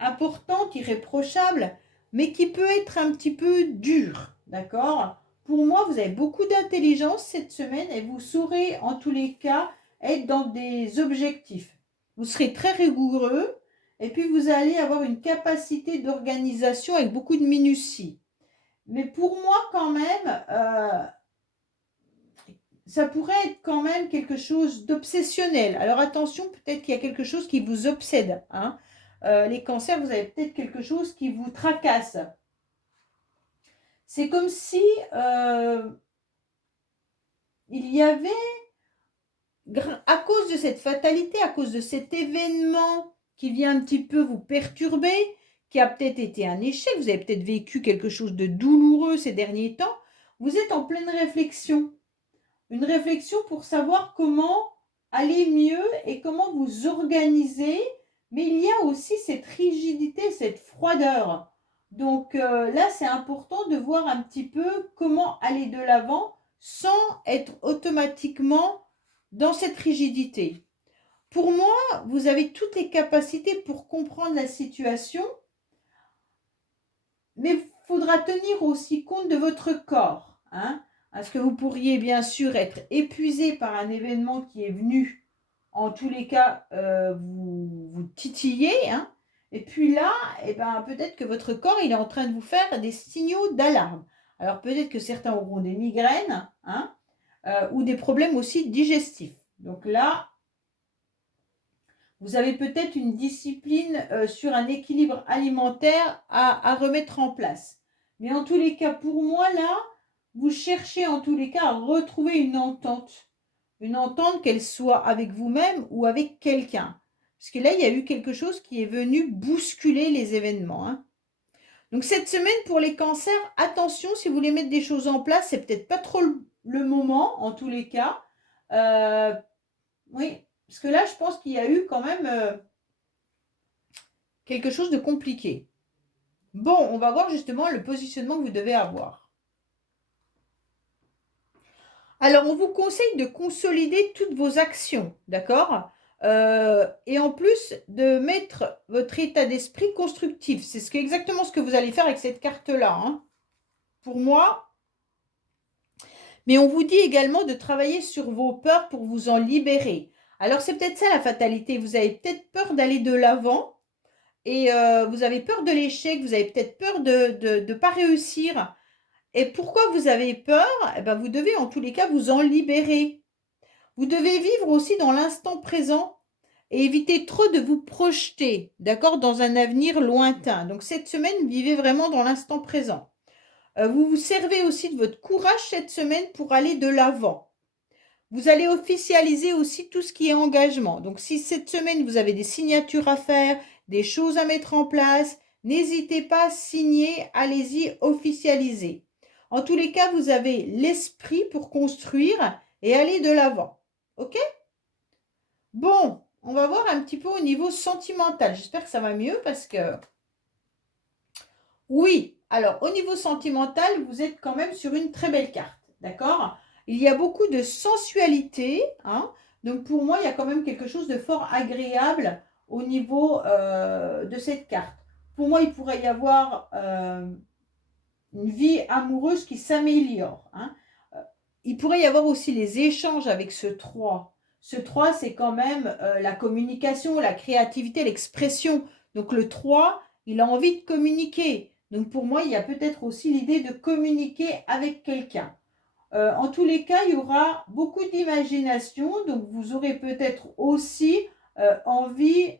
importante, irréprochable, mais qui peut être un petit peu dure, d'accord? Pour moi, vous avez beaucoup d'intelligence cette semaine et vous saurez en tous les cas être dans des objectifs. Vous serez très rigoureux et puis vous allez avoir une capacité d'organisation avec beaucoup de minutie. Mais pour moi, quand même, ça pourrait être quand même quelque chose d'obsessionnel. Alors attention, peut-être qu'il y a quelque chose qui vous obsède. Hein. Les cancers, vous avez peut-être quelque chose qui vous tracasse. C'est comme si il y avait, à cause de cette fatalité, à cause de cet événement qui vient un petit peu vous perturber, qui a peut-être été un échec, vous avez peut-être vécu quelque chose de douloureux ces derniers temps, vous êtes en pleine réflexion. Une réflexion pour savoir comment aller mieux et comment vous organiser. Mais il y a aussi cette rigidité, cette froideur. Donc là, c'est important de voir un petit peu comment aller de l'avant sans être automatiquement dans cette rigidité. Pour moi, vous avez toutes les capacités pour comprendre la situation, mais il faudra tenir aussi compte de votre corps. Hein. Parce que vous pourriez bien sûr être épuisé par un événement qui est venu, en tous les cas, vous titiller. Hein. Et puis là, eh ben, peut-être que votre corps il est en train de vous faire des signaux d'alarme. Alors peut-être que certains auront des migraines hein, ou des problèmes aussi digestifs. Donc là, vous avez peut-être une discipline sur un équilibre alimentaire à remettre en place. Mais en tous les cas, pour moi, là, vous cherchez en tous les cas à retrouver une entente. Une entente, qu'elle soit avec vous-même ou avec quelqu'un. Parce que là, il y a eu quelque chose qui est venu bousculer les événements. Hein. Donc cette semaine, pour les cancers, attention, si vous voulez mettre des choses en place, c'est peut-être pas trop le moment, en tous les cas. Oui, parce que là, je pense qu'il y a eu quand même quelque chose de compliqué. Bon, on va voir justement le positionnement que vous devez avoir. Alors, on vous conseille de consolider toutes vos actions, d'accord et en plus, de mettre votre état d'esprit constructif. C'est exactement ce que vous allez faire avec cette carte-là, hein, pour moi. Mais on vous dit également de travailler sur vos peurs pour vous en libérer. Alors, c'est peut-être ça la fatalité. Vous avez peut-être peur d'aller de l'avant. Et vous avez peur de l'échec, vous avez peut-être peur de ne pas réussir. Et pourquoi vous avez peur eh ben, vous devez en tous les cas vous en libérer. Vous devez vivre aussi dans l'instant présent et éviter trop de vous projeter, d'accord, dans un avenir lointain. Donc cette semaine, vivez vraiment dans l'instant présent. Vous vous servez aussi de votre courage cette semaine pour aller de l'avant. Vous allez officialiser aussi tout ce qui est engagement. Donc, si cette semaine, vous avez des signatures à faire, des choses à mettre en place, n'hésitez pas à signer, allez-y, officialiser. En tous les cas, vous avez l'esprit pour construire et aller de l'avant. OK? Bon, on va voir un petit peu au niveau sentimental. J'espère que ça va mieux parce que... Oui, alors au niveau sentimental, vous êtes quand même sur une très belle carte. D'accord? Il y a beaucoup de sensualité. Hein, donc pour moi, il y a quand même quelque chose de fort agréable au niveau de cette carte. Pour moi, il pourrait y avoir une vie amoureuse qui s'améliore. Hein. Il pourrait y avoir aussi les échanges avec ce 3. Ce 3, c'est quand même la communication, la créativité, l'expression. Donc le 3, il a envie de communiquer. Donc pour moi, il y a peut-être aussi l'idée de communiquer avec quelqu'un. En tous les cas, il y aura beaucoup d'imagination, donc vous aurez peut-être aussi envie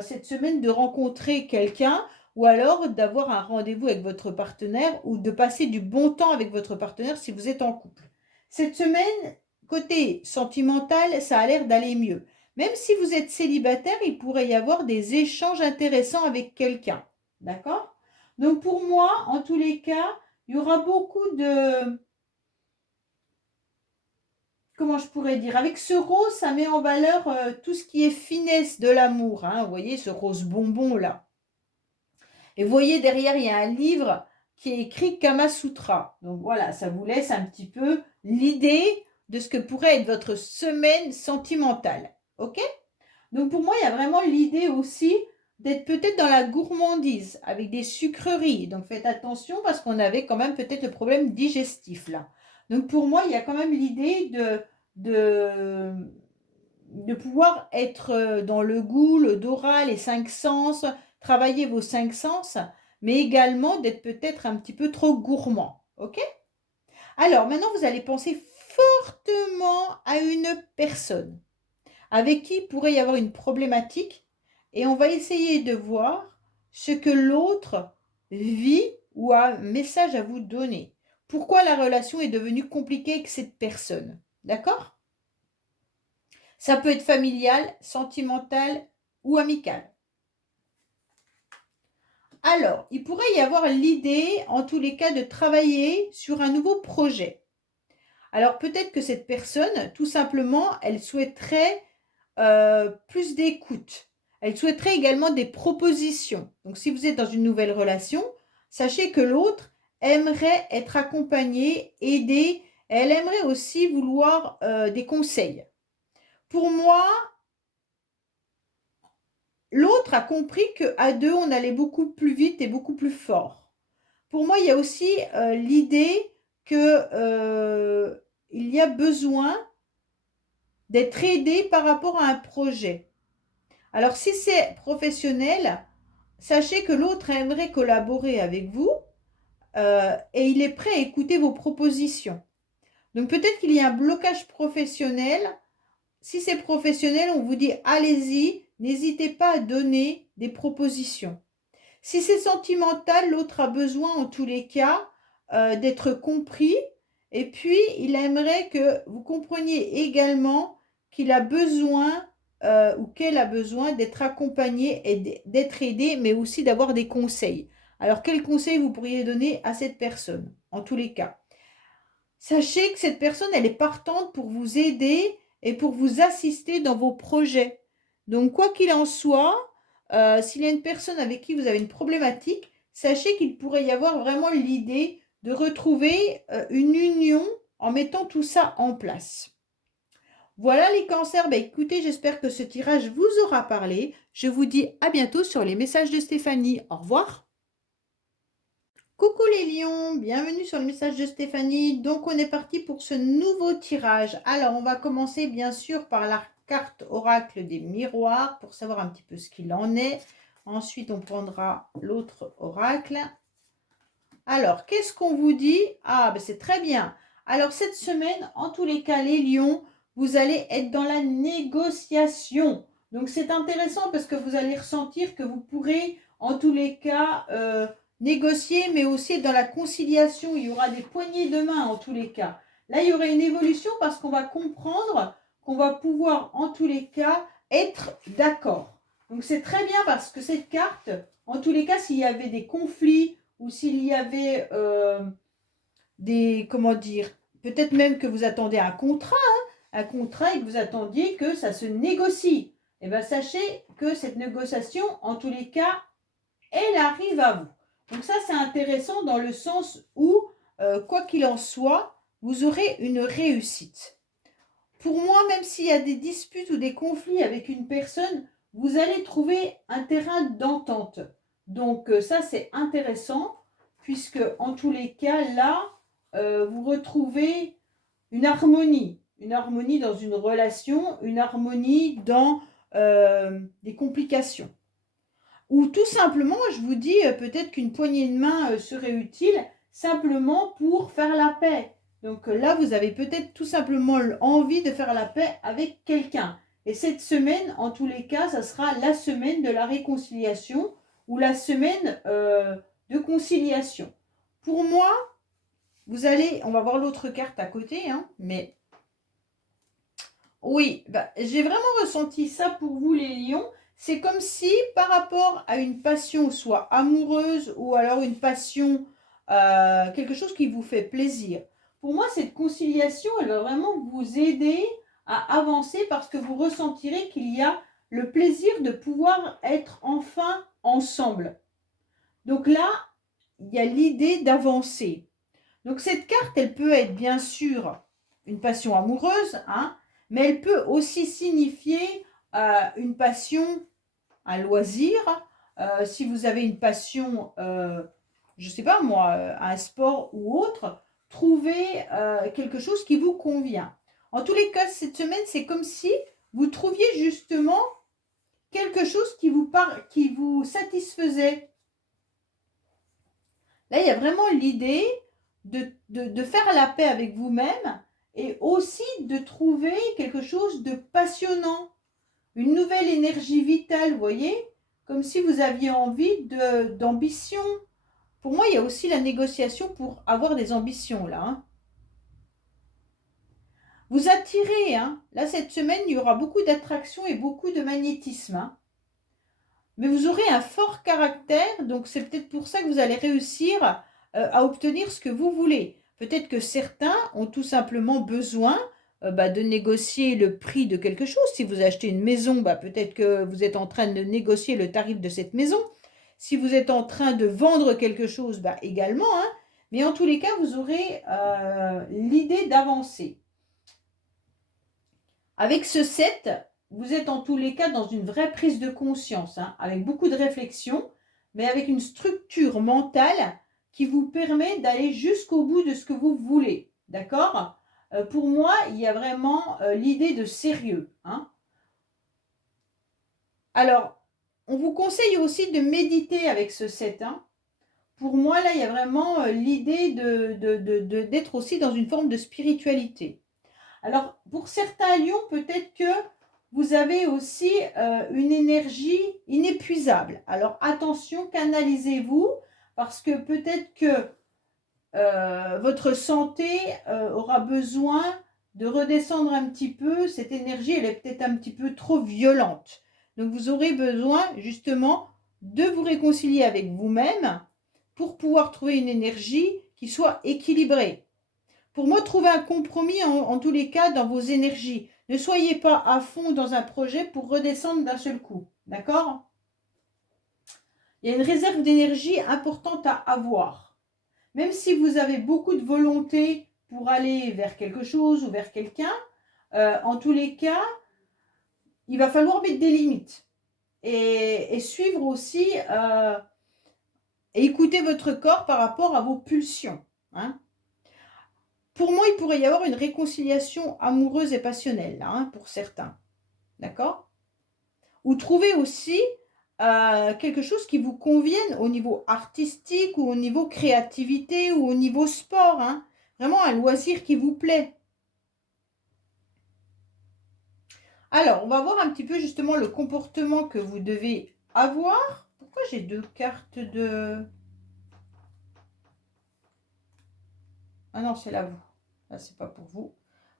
cette semaine de rencontrer quelqu'un ou alors d'avoir un rendez-vous avec votre partenaire ou de passer du bon temps avec votre partenaire si vous êtes en couple. Cette semaine, côté sentimental, ça a l'air d'aller mieux. Même si vous êtes célibataire, il pourrait y avoir des échanges intéressants avec quelqu'un. D'accord? Donc pour moi, en tous les cas, il y aura beaucoup de... Comment je pourrais dire? Avec ce rose, ça met en valeur tout ce qui est finesse de l'amour. Hein, vous voyez, ce rose bonbon là. Et vous voyez, derrière, il y a un livre qui est écrit Kama Sutra. Donc voilà, ça vous laisse un petit peu l'idée de ce que pourrait être votre semaine sentimentale. OK? Donc pour moi, il y a vraiment l'idée aussi d'être peut-être dans la gourmandise avec des sucreries. Donc faites attention parce qu'on avait quand même peut-être le problème digestif là. Donc pour moi, il y a quand même l'idée de, de pouvoir être dans le goût, l'odorat, les cinq sens, travailler vos cinq sens, mais également d'être peut-être un petit peu trop gourmand. OK? Alors maintenant, vous allez penser fortement à une personne avec qui il pourrait y avoir une problématique et on va essayer de voir ce que l'autre vit ou a un message à vous donner. Pourquoi la relation est devenue compliquée avec cette personne. D'accord? Ça peut être familial, sentimental ou amical. Alors, il pourrait y avoir l'idée, en tous les cas, de travailler sur un nouveau projet. Alors, peut-être que cette personne, tout simplement, elle souhaiterait plus d'écoute. Elle souhaiterait également des propositions. Donc, si vous êtes dans une nouvelle relation, sachez que l'autre aimerait être accompagné, aidé. Elle aimerait aussi vouloir des conseils. Pour moi, l'autre a compris qu'à deux, on allait beaucoup plus vite et beaucoup plus fort. Pour moi, il y a aussi l'idée qu'il y a besoin d'être aidé par rapport à un projet. Alors, si c'est professionnel, sachez que l'autre aimerait collaborer avec vous et il est prêt à écouter vos propositions. Donc, peut-être qu'il y a un blocage professionnel. Si c'est professionnel, on vous dit allez-y, n'hésitez pas à donner des propositions. Si c'est sentimental, l'autre a besoin en tous les cas d'être compris et puis il aimerait que vous compreniez également qu'il a besoin ou qu'elle a besoin d'être accompagnée et d'être aidée, mais aussi d'avoir des conseils. Alors, quels conseils vous pourriez donner à cette personne en tous les cas? Sachez que cette personne, elle est partante pour vous aider et pour vous assister dans vos projets. Donc, quoi qu'il en soit, s'il y a une personne avec qui vous avez une problématique, sachez qu'il pourrait y avoir vraiment l'idée de retrouver une union en mettant tout ça en place. Voilà les cancers. Bah, écoutez, j'espère que ce tirage vous aura parlé. Je vous dis à bientôt sur les messages de Stéphanie. Au revoir. Coucou les lions, bienvenue sur le message de Stéphanie. Donc on est parti pour ce nouveau tirage. Alors on va commencer bien sûr par la carte oracle des miroirs pour savoir un petit peu ce qu'il en est. Ensuite on prendra l'autre oracle. Alors qu'est-ce qu'on vous dit? Ah ben c'est très bien. Alors cette semaine, en tous les cas les lions, vous allez être dans la négociation. Donc c'est intéressant parce que vous allez ressentir que vous pourrez en tous les cas négocier, mais aussi être dans la conciliation. Il y aura des poignées de main en tous les cas. Là, il y aura une évolution parce qu'on va comprendre qu'on va pouvoir en tous les cas être d'accord. Donc c'est très bien parce que cette carte, en tous les cas, s'il y avait des conflits ou s'il y avait des, comment dire, peut-être même que vous attendez un contrat et que vous attendiez que ça se négocie. Et bien sachez que cette négociation, en tous les cas, elle arrive à vous. Donc ça, c'est intéressant dans le sens où, quoi qu'il en soit, vous aurez une réussite. Pour moi, même s'il y a des disputes ou des conflits avec une personne, vous allez trouver un terrain d'entente. Donc ça, c'est intéressant, puisque en tous les cas, là, vous retrouvez une harmonie dans une relation, une harmonie dans des complications. Ou tout simplement, je vous dis peut-être qu'une poignée de main serait utile simplement pour faire la paix. Donc là, vous avez peut-être tout simplement envie de faire la paix avec quelqu'un. Et cette semaine, en tous les cas, ça sera la semaine de la réconciliation ou la semaine de conciliation. Pour moi, vous allez, on va voir l'autre carte à côté, hein, mais oui, bah, j'ai vraiment ressenti ça pour vous les lions. C'est comme si par rapport à une passion, soit amoureuse ou alors une passion, quelque chose qui vous fait plaisir. Pour moi, cette conciliation, elle va vraiment vous aider à avancer parce que vous ressentirez qu'il y a le plaisir de pouvoir être enfin ensemble. Donc là, il y a l'idée d'avancer. Donc cette carte, elle peut être bien sûr une passion amoureuse, hein, mais elle peut aussi signifier une passion, un loisir. Si vous avez une passion, je ne sais pas moi, un sport ou autre, trouvez quelque chose qui vous convient. En tous les cas, cette semaine, c'est comme si vous trouviez justement quelque chose qui vous satisfaisait. Là, il y a vraiment l'idée de faire la paix avec vous-même et aussi de trouver quelque chose de passionnant, une nouvelle énergie vitale, vous voyez, comme si vous aviez envie d'ambition. Pour moi, il y a aussi la négociation pour avoir des ambitions, là. Hein. Vous attirez, hein. Là, cette semaine, il y aura beaucoup d'attraction et beaucoup de magnétisme. Hein. Mais vous aurez un fort caractère, donc c'est peut-être pour ça que vous allez réussir à obtenir ce que vous voulez. Peut-être que certains ont tout simplement besoin de négocier le prix de quelque chose. Si vous achetez une maison, peut-être que vous êtes en train de négocier le tarif de cette maison. Si vous êtes en train de vendre quelque chose, également. Hein. Mais en tous les cas, vous aurez l'idée d'avancer. Avec ce 7, vous êtes en tous les cas dans une vraie prise de conscience, hein, avec beaucoup de réflexion, mais avec une structure mentale qui vous permet d'aller jusqu'au bout de ce que vous voulez. D'accord ? Pour moi, il y a vraiment l'idée de sérieux. Hein. Alors, on vous conseille aussi de méditer avec ce 7. Hein. Pour moi, là, il y a vraiment l'idée d'être aussi dans une forme de spiritualité. Alors, pour certains lions, peut-être que vous avez aussi une énergie inépuisable. Alors, attention, canalisez-vous, parce que peut-être que votre santé aura besoin de redescendre un petit peu. Cette énergie, elle est peut-être un petit peu trop violente. Donc, vous aurez besoin, justement, de vous réconcilier avec vous-même pour pouvoir trouver une énergie qui soit équilibrée. Pour moi, trouver un compromis en tous les cas dans vos énergies. Ne soyez pas à fond dans un projet pour redescendre d'un seul coup. D'accord ? Il y a une réserve d'énergie importante à avoir. Même si vous avez beaucoup de volonté pour aller vers quelque chose ou vers quelqu'un, en tous les cas, il va falloir mettre des limites. Et suivre aussi et écouter votre corps par rapport à vos pulsions. Hein ? Pour moi, il pourrait y avoir une réconciliation amoureuse et passionnelle, là, hein, pour certains. D'accord ? Ou trouver aussi quelque chose qui vous convienne au niveau artistique ou au niveau créativité ou au niveau sport. Hein. Vraiment un loisir qui vous plaît. Alors, on va voir un petit peu justement le comportement que vous devez avoir. Pourquoi j'ai 2 cartes de... Ah non, c'est là, vous. Là, c'est pas pour vous.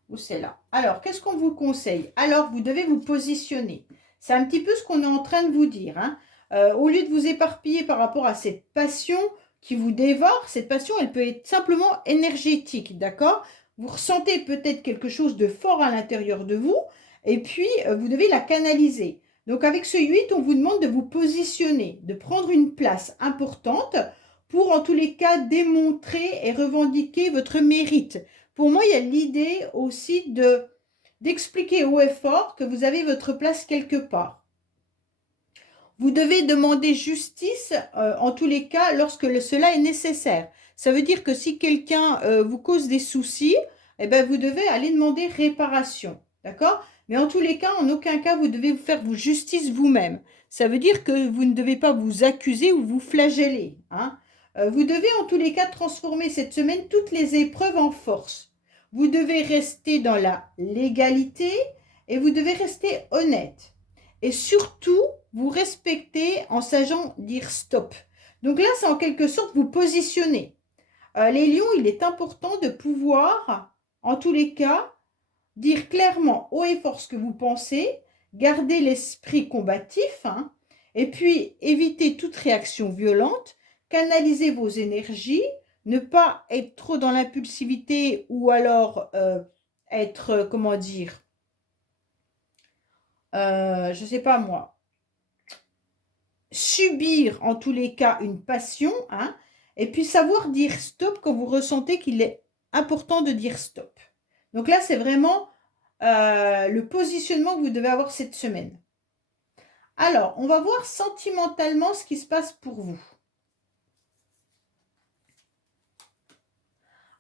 Ou c'est là. Alors, qu'est-ce qu'on vous conseille? Alors, vous devez vous positionner. C'est un petit peu ce qu'on est en train de vous dire. Hein. Au lieu de vous éparpiller par rapport à cette passion qui vous dévore, cette passion, elle peut être simplement énergétique, d'accord? Vous ressentez peut-être quelque chose de fort à l'intérieur de vous, et puis vous devez la canaliser. Donc, avec ce 8, on vous demande de vous positionner, de prendre une place importante pour, en tous les cas, démontrer et revendiquer votre mérite. Pour moi, il y a l'idée aussi d'expliquer haut et fort que vous avez votre place quelque part. Vous devez demander justice en tous les cas lorsque cela est nécessaire. Ça veut dire que si quelqu'un vous cause des soucis, eh ben, vous devez aller demander réparation. D'accord ? Mais en tous les cas, en aucun cas, vous devez vous faire justice vous-même. Ça veut dire que vous ne devez pas vous accuser ou vous flageller. Hein ? Vous devez en tous les cas transformer cette semaine toutes les épreuves en force. Vous devez rester dans la légalité et vous devez rester honnête. Et surtout, vous respecter en sachant dire stop. Donc là, c'est en quelque sorte vous positionner. Les lions, il est important de pouvoir, en tous les cas, dire clairement haut et fort ce que vous pensez, garder l'esprit combatif, hein, et puis éviter toute réaction violente, canaliser vos énergies, ne pas être trop dans l'impulsivité ou alors être, comment dire, je ne sais pas moi, subir en tous les cas une passion, hein, et puis savoir dire stop quand vous ressentez qu'il est important de dire stop. Donc là, c'est vraiment le positionnement que vous devez avoir cette semaine. Alors, on va voir sentimentalement ce qui se passe pour vous.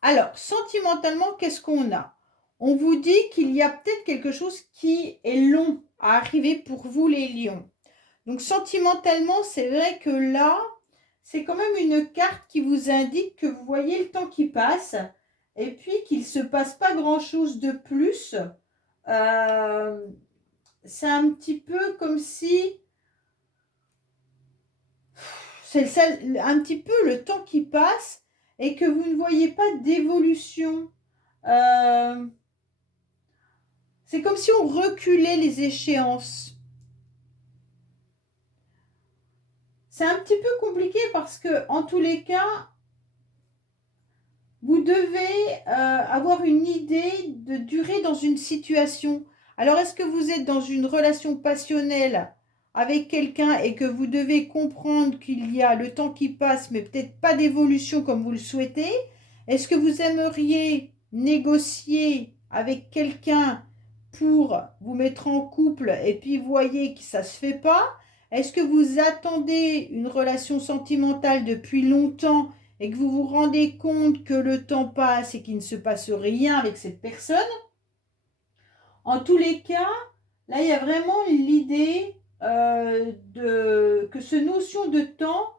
Alors, sentimentalement, qu'est-ce qu'on a? On vous dit qu'il y a peut-être quelque chose qui est long à arriver pour vous, les lions. Donc, sentimentalement, c'est vrai que là, c'est quand même une carte qui vous indique que vous voyez le temps qui passe et puis qu'il ne se passe pas grand-chose de plus. C'est un petit peu comme si c'est un petit peu le temps qui passe et que vous ne voyez pas d'évolution. Euh, c'est comme si on reculait les échéances. C'est un petit peu compliqué parce que, en tous les cas, vous devez avoir une idée de durée dans une situation. Alors, est-ce que vous êtes dans une relation passionnelle avec quelqu'un et que vous devez comprendre qu'il y a le temps qui passe, mais peut-être pas d'évolution comme vous le souhaitez? Est-ce que vous aimeriez négocier avec quelqu'un pour vous mettre en couple et puis voyez que ça ne se fait pas? Est-ce que vous attendez une relation sentimentale depuis longtemps et que vous vous rendez compte que le temps passe et qu'il ne se passe rien avec cette personne? En tous les cas, là, il y a vraiment l'idée que cette notion de temps,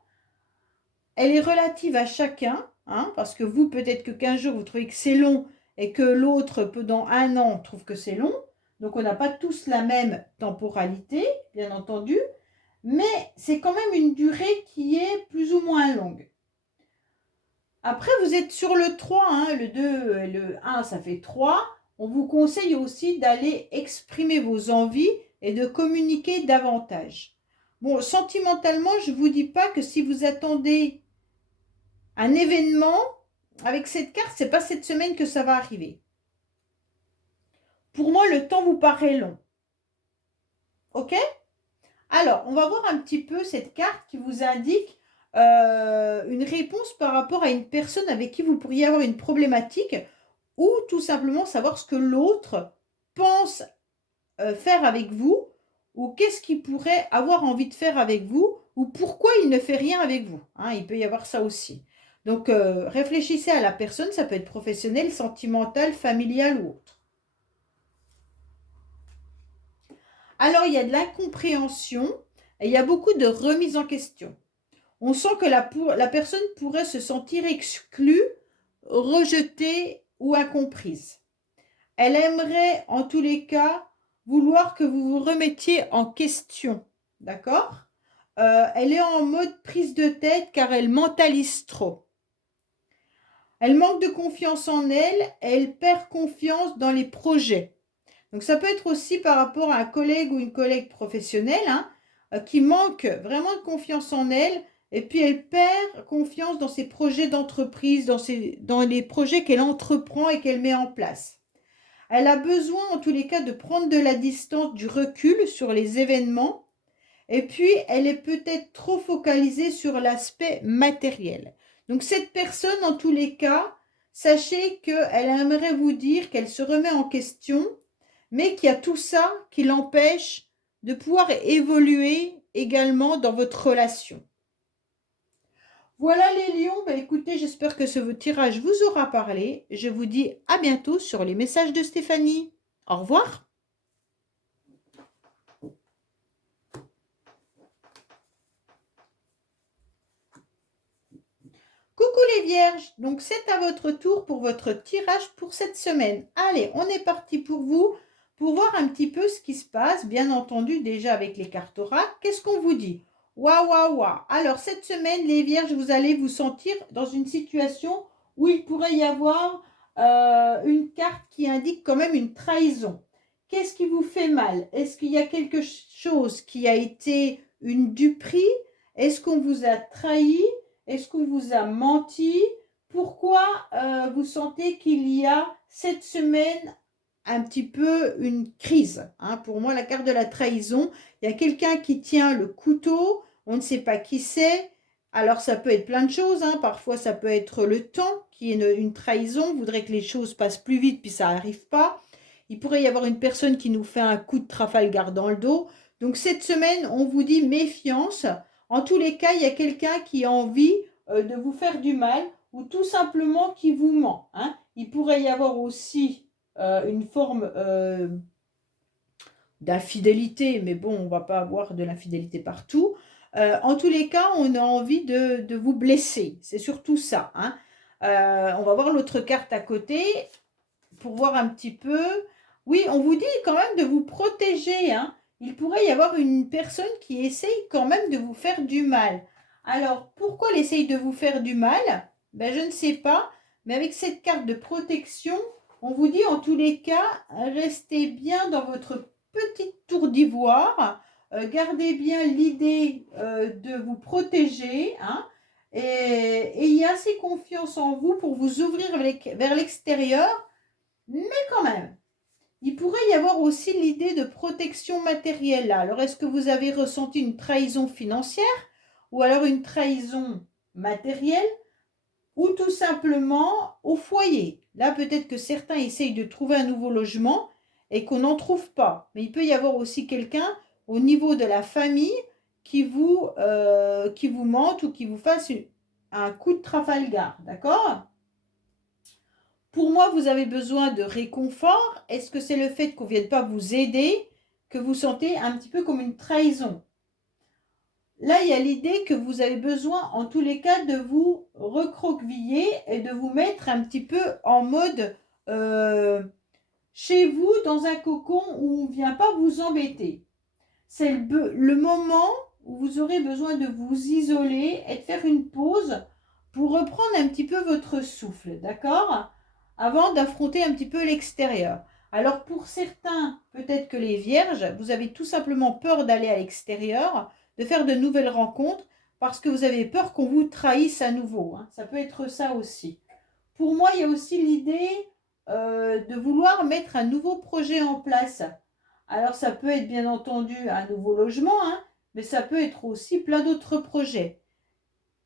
elle est relative à chacun, hein, parce que vous, peut-être que 15 jours, vous trouvez que c'est long et que l'autre, pendant un an, trouve que c'est long. Donc, on n'a pas tous la même temporalité, bien entendu, mais c'est quand même une durée qui est plus ou moins longue. Après, vous êtes sur le 3, hein, le 2 et le 1, ça fait 3. On vous conseille aussi d'aller exprimer vos envies et de communiquer davantage. Bon, sentimentalement, je ne vous dis pas que si vous attendez un événement, avec cette carte, ce n'est pas cette semaine que ça va arriver. Pour moi, le temps vous paraît long. Ok? Alors, on va voir un petit peu cette carte qui vous indique une réponse par rapport à une personne avec qui vous pourriez avoir une problématique ou tout simplement savoir ce que l'autre pense faire avec vous ou qu'est-ce qu'il pourrait avoir envie de faire avec vous ou pourquoi il ne fait rien avec vous. Hein, il peut y avoir ça aussi. Donc, réfléchissez à la personne, ça peut être professionnel, sentimental, familial ou autre. Alors, il y a de l'incompréhension et il y a beaucoup de remise en question. On sent que la personne pourrait se sentir exclue, rejetée ou incomprise. Elle aimerait, en tous les cas, vouloir que vous vous remettiez en question. D'accord? Elle est en mode prise de tête car elle mentalise trop. Elle manque de confiance en elle et elle perd confiance dans les projets. Donc ça peut être aussi par rapport à un collègue ou une collègue professionnelle, hein, qui manque vraiment de confiance en elle et puis elle perd confiance dans ses projets d'entreprise, dans les projets qu'elle entreprend et qu'elle met en place. Elle a besoin en tous les cas de prendre de la distance, du recul sur les événements et puis elle est peut-être trop focalisée sur l'aspect matériel. Donc cette personne en tous les cas, sachez qu'elle aimerait vous dire qu'elle se remet en question mais qu'il y a tout ça qui l'empêche de pouvoir évoluer également dans votre relation. Voilà les lions, écoutez, j'espère que ce tirage vous aura parlé. Je vous dis à bientôt sur les messages de Stéphanie. Au revoir. Coucou les vierges, donc c'est à votre tour pour votre tirage pour cette semaine. Allez, on est parti pour vous, pour voir un petit peu ce qui se passe, bien entendu déjà avec les cartes oracle. Qu'est-ce qu'on vous dit? Waouh, waouh, waouh. Alors cette semaine, les vierges, vous allez vous sentir dans une situation où il pourrait y avoir une carte qui indique quand même une trahison. Qu'est-ce qui vous fait mal? Est-ce qu'il y a quelque chose qui a été une duperie? Est-ce qu'on vous a trahi? Est-ce qu'on vous a menti? Pourquoi vous sentez qu'il y a cette semaine un petit peu une crise, hein? Pour moi, la carte de la trahison, il y a quelqu'un qui tient le couteau, on ne sait pas qui c'est. Alors, ça peut être plein de choses, hein. Parfois, ça peut être le temps qui est une trahison, on voudrait que les choses passent plus vite, puis ça n'arrive pas. Il pourrait y avoir une personne qui nous fait un coup de Trafalgar dans le dos. Donc, cette semaine, on vous dit méfiance. En tous les cas, il y a quelqu'un qui a envie de vous faire du mal ou tout simplement qui vous ment, hein. Il pourrait y avoir aussi une forme d'infidélité, mais bon, on ne va pas avoir de l'infidélité partout. En tous les cas, on a envie de vous blesser. C'est surtout ça, hein. On va voir l'autre carte à côté pour voir un petit peu. Oui, on vous dit quand même de vous protéger, hein. Il pourrait y avoir une personne qui essaye quand même de vous faire du mal. Alors, pourquoi elle essaye de vous faire du mal? Ben, je ne sais pas. Mais avec cette carte de protection, on vous dit en tous les cas, restez bien dans votre petite tour d'ivoire. Gardez bien l'idée de vous protéger, hein, et ayez assez confiance en vous pour vous ouvrir vers l'extérieur. Mais quand même, il pourrait y avoir aussi l'idée de protection matérielle là. Alors, est-ce que vous avez ressenti une trahison financière ou alors une trahison matérielle ou tout simplement au foyer? Là, peut-être que certains essayent de trouver un nouveau logement et qu'on n'en trouve pas. Mais il peut y avoir aussi quelqu'un au niveau de la famille qui vous mente ou qui vous fasse un coup de Trafalgar, d'accord? Pour moi, vous avez besoin de réconfort. Est-ce que c'est le fait qu'on ne vienne pas vous aider que vous sentez un petit peu comme une trahison? Là, il y a l'idée que vous avez besoin, en tous les cas, de vous recroqueviller et de vous mettre un petit peu en mode chez vous, dans un cocon où on ne vient pas vous embêter. C'est le moment où vous aurez besoin de vous isoler et de faire une pause pour reprendre un petit peu votre souffle, d'accord? Avant d'affronter un petit peu l'extérieur. Alors pour certains, peut-être que les vierges, vous avez tout simplement peur d'aller à l'extérieur, de faire de nouvelles rencontres, parce que vous avez peur qu'on vous trahisse à nouveau, hein. Ça peut être ça aussi. Pour moi, il y a aussi l'idée de vouloir mettre un nouveau projet en place. Alors ça peut être bien entendu un nouveau logement, hein, mais ça peut être aussi plein d'autres projets.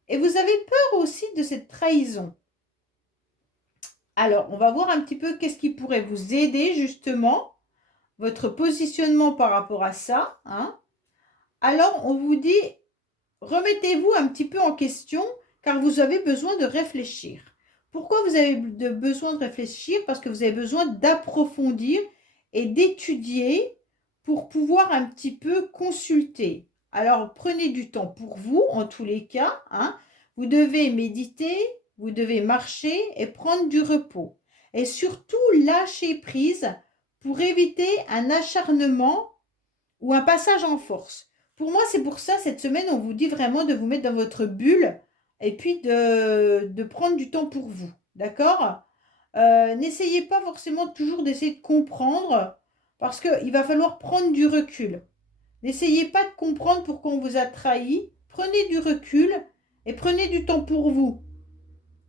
Et vous avez peur aussi de cette trahison. Alors, on va voir un petit peu qu'est-ce qui pourrait vous aider justement, votre positionnement par rapport à ça, hein. Alors, on vous dit, remettez-vous un petit peu en question, car vous avez besoin de réfléchir. Pourquoi vous avez besoin de réfléchir? Parce que vous avez besoin d'approfondir et d'étudier pour pouvoir un petit peu consulter. Alors, prenez du temps pour vous, en tous les cas, hein. Vous devez méditer, vous devez marcher et prendre du repos. Et surtout, lâcher prise pour éviter un acharnement ou un passage en force. Pour moi, c'est pour ça, cette semaine, on vous dit vraiment de vous mettre dans votre bulle et puis de prendre du temps pour vous. D'accord? N'essayez pas forcément toujours d'essayer de comprendre parce qu'il va falloir prendre du recul. N'essayez pas de comprendre pourquoi on vous a trahi. Prenez du recul et prenez du temps pour vous.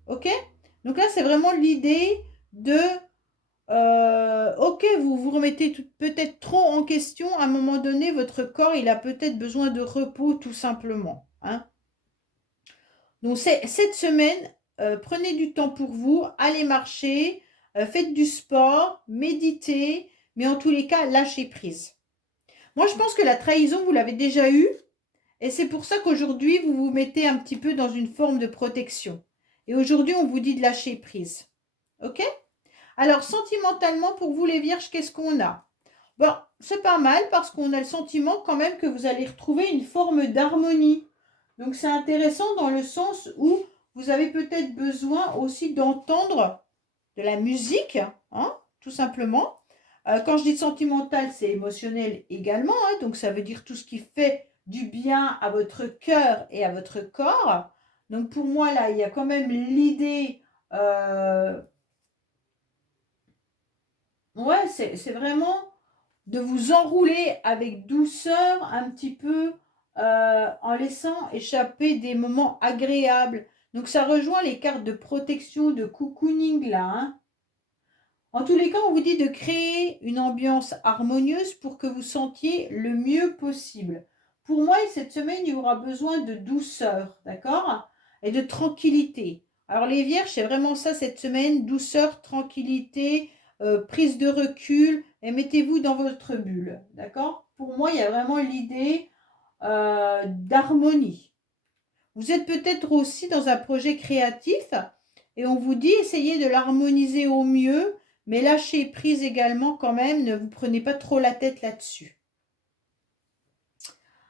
Ok? Donc là, c'est vraiment l'idée de ok, vous vous remettez peut-être trop en question. À un moment donné, votre corps, il a peut-être besoin de repos, tout simplement, hein. Donc, cette semaine, prenez du temps pour vous, allez marcher, faites du sport, méditez, mais en tous les cas, lâchez prise. Moi, je pense que la trahison, vous l'avez déjà eue, et c'est pour ça qu'aujourd'hui, vous vous mettez un petit peu dans une forme de protection. Et aujourd'hui, on vous dit de lâcher prise. Ok? Alors, sentimentalement, pour vous les vierges, qu'est-ce qu'on a? Bon, c'est pas mal parce qu'on a le sentiment quand même que vous allez retrouver une forme d'harmonie. Donc, c'est intéressant dans le sens où vous avez peut-être besoin aussi d'entendre de la musique, hein, tout simplement. Quand je dis sentimental, c'est émotionnel également, hein, donc ça veut dire tout ce qui fait du bien à votre cœur et à votre corps. Donc pour moi, là, il y a quand même l'idée, ouais, c'est vraiment de vous enrouler avec douceur un petit peu en laissant échapper des moments agréables. Donc ça rejoint les cartes de protection, de cocooning là, hein. En tous les cas, on vous dit de créer une ambiance harmonieuse pour que vous sentiez le mieux possible. Pour moi, cette semaine, il y aura besoin de douceur, d'accord? Et de tranquillité. Alors les vierges, c'est vraiment ça cette semaine, douceur, tranquillité, prise de recul, et mettez-vous dans votre bulle, d'accord? Pour moi, il y a vraiment l'idée d'harmonie. Vous êtes peut-être aussi dans un projet créatif et on vous dit essayez de l'harmoniser au mieux, mais lâchez prise également quand même, ne vous prenez pas trop la tête là-dessus.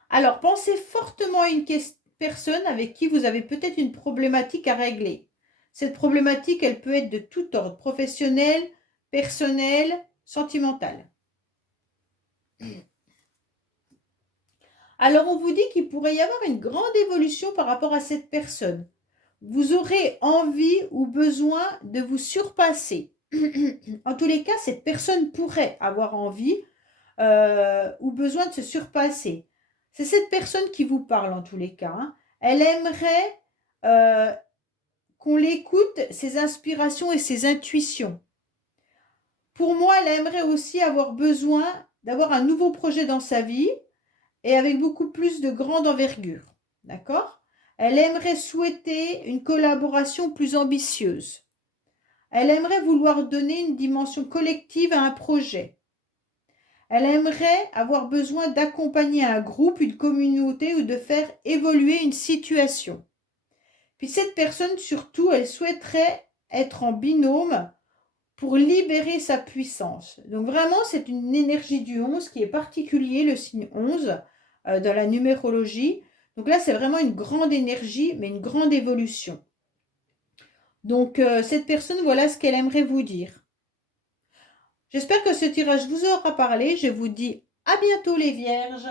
Alors, pensez fortement à une personne avec qui vous avez peut-être une problématique à régler. Cette problématique, elle peut être de tout ordre, professionnel, personnel, sentimental. Alors, on vous dit qu'il pourrait y avoir une grande évolution par rapport à cette personne. Vous aurez envie ou besoin de vous surpasser. En tous les cas, cette personne pourrait avoir envie ou besoin de se surpasser. C'est cette personne qui vous parle en tous les cas, hein. Elle aimerait qu'on l'écoute, ses inspirations et ses intuitions. Pour moi, elle aimerait aussi avoir besoin d'avoir un nouveau projet dans sa vie et avec beaucoup plus de grande envergure. D'accord? Elle aimerait souhaiter une collaboration plus ambitieuse. Elle aimerait vouloir donner une dimension collective à un projet. Elle aimerait avoir besoin d'accompagner un groupe, une communauté ou de faire évoluer une situation. Puis cette personne, surtout, elle souhaiterait être en binôme pour libérer sa puissance. Donc vraiment, c'est une énergie du 11 qui est particulier, le signe 11, dans la numérologie. Donc là, c'est vraiment une grande énergie, mais une grande évolution. Donc cette personne, voilà ce qu'elle aimerait vous dire. J'espère que ce tirage vous aura parlé. Je vous dis à bientôt les vierges.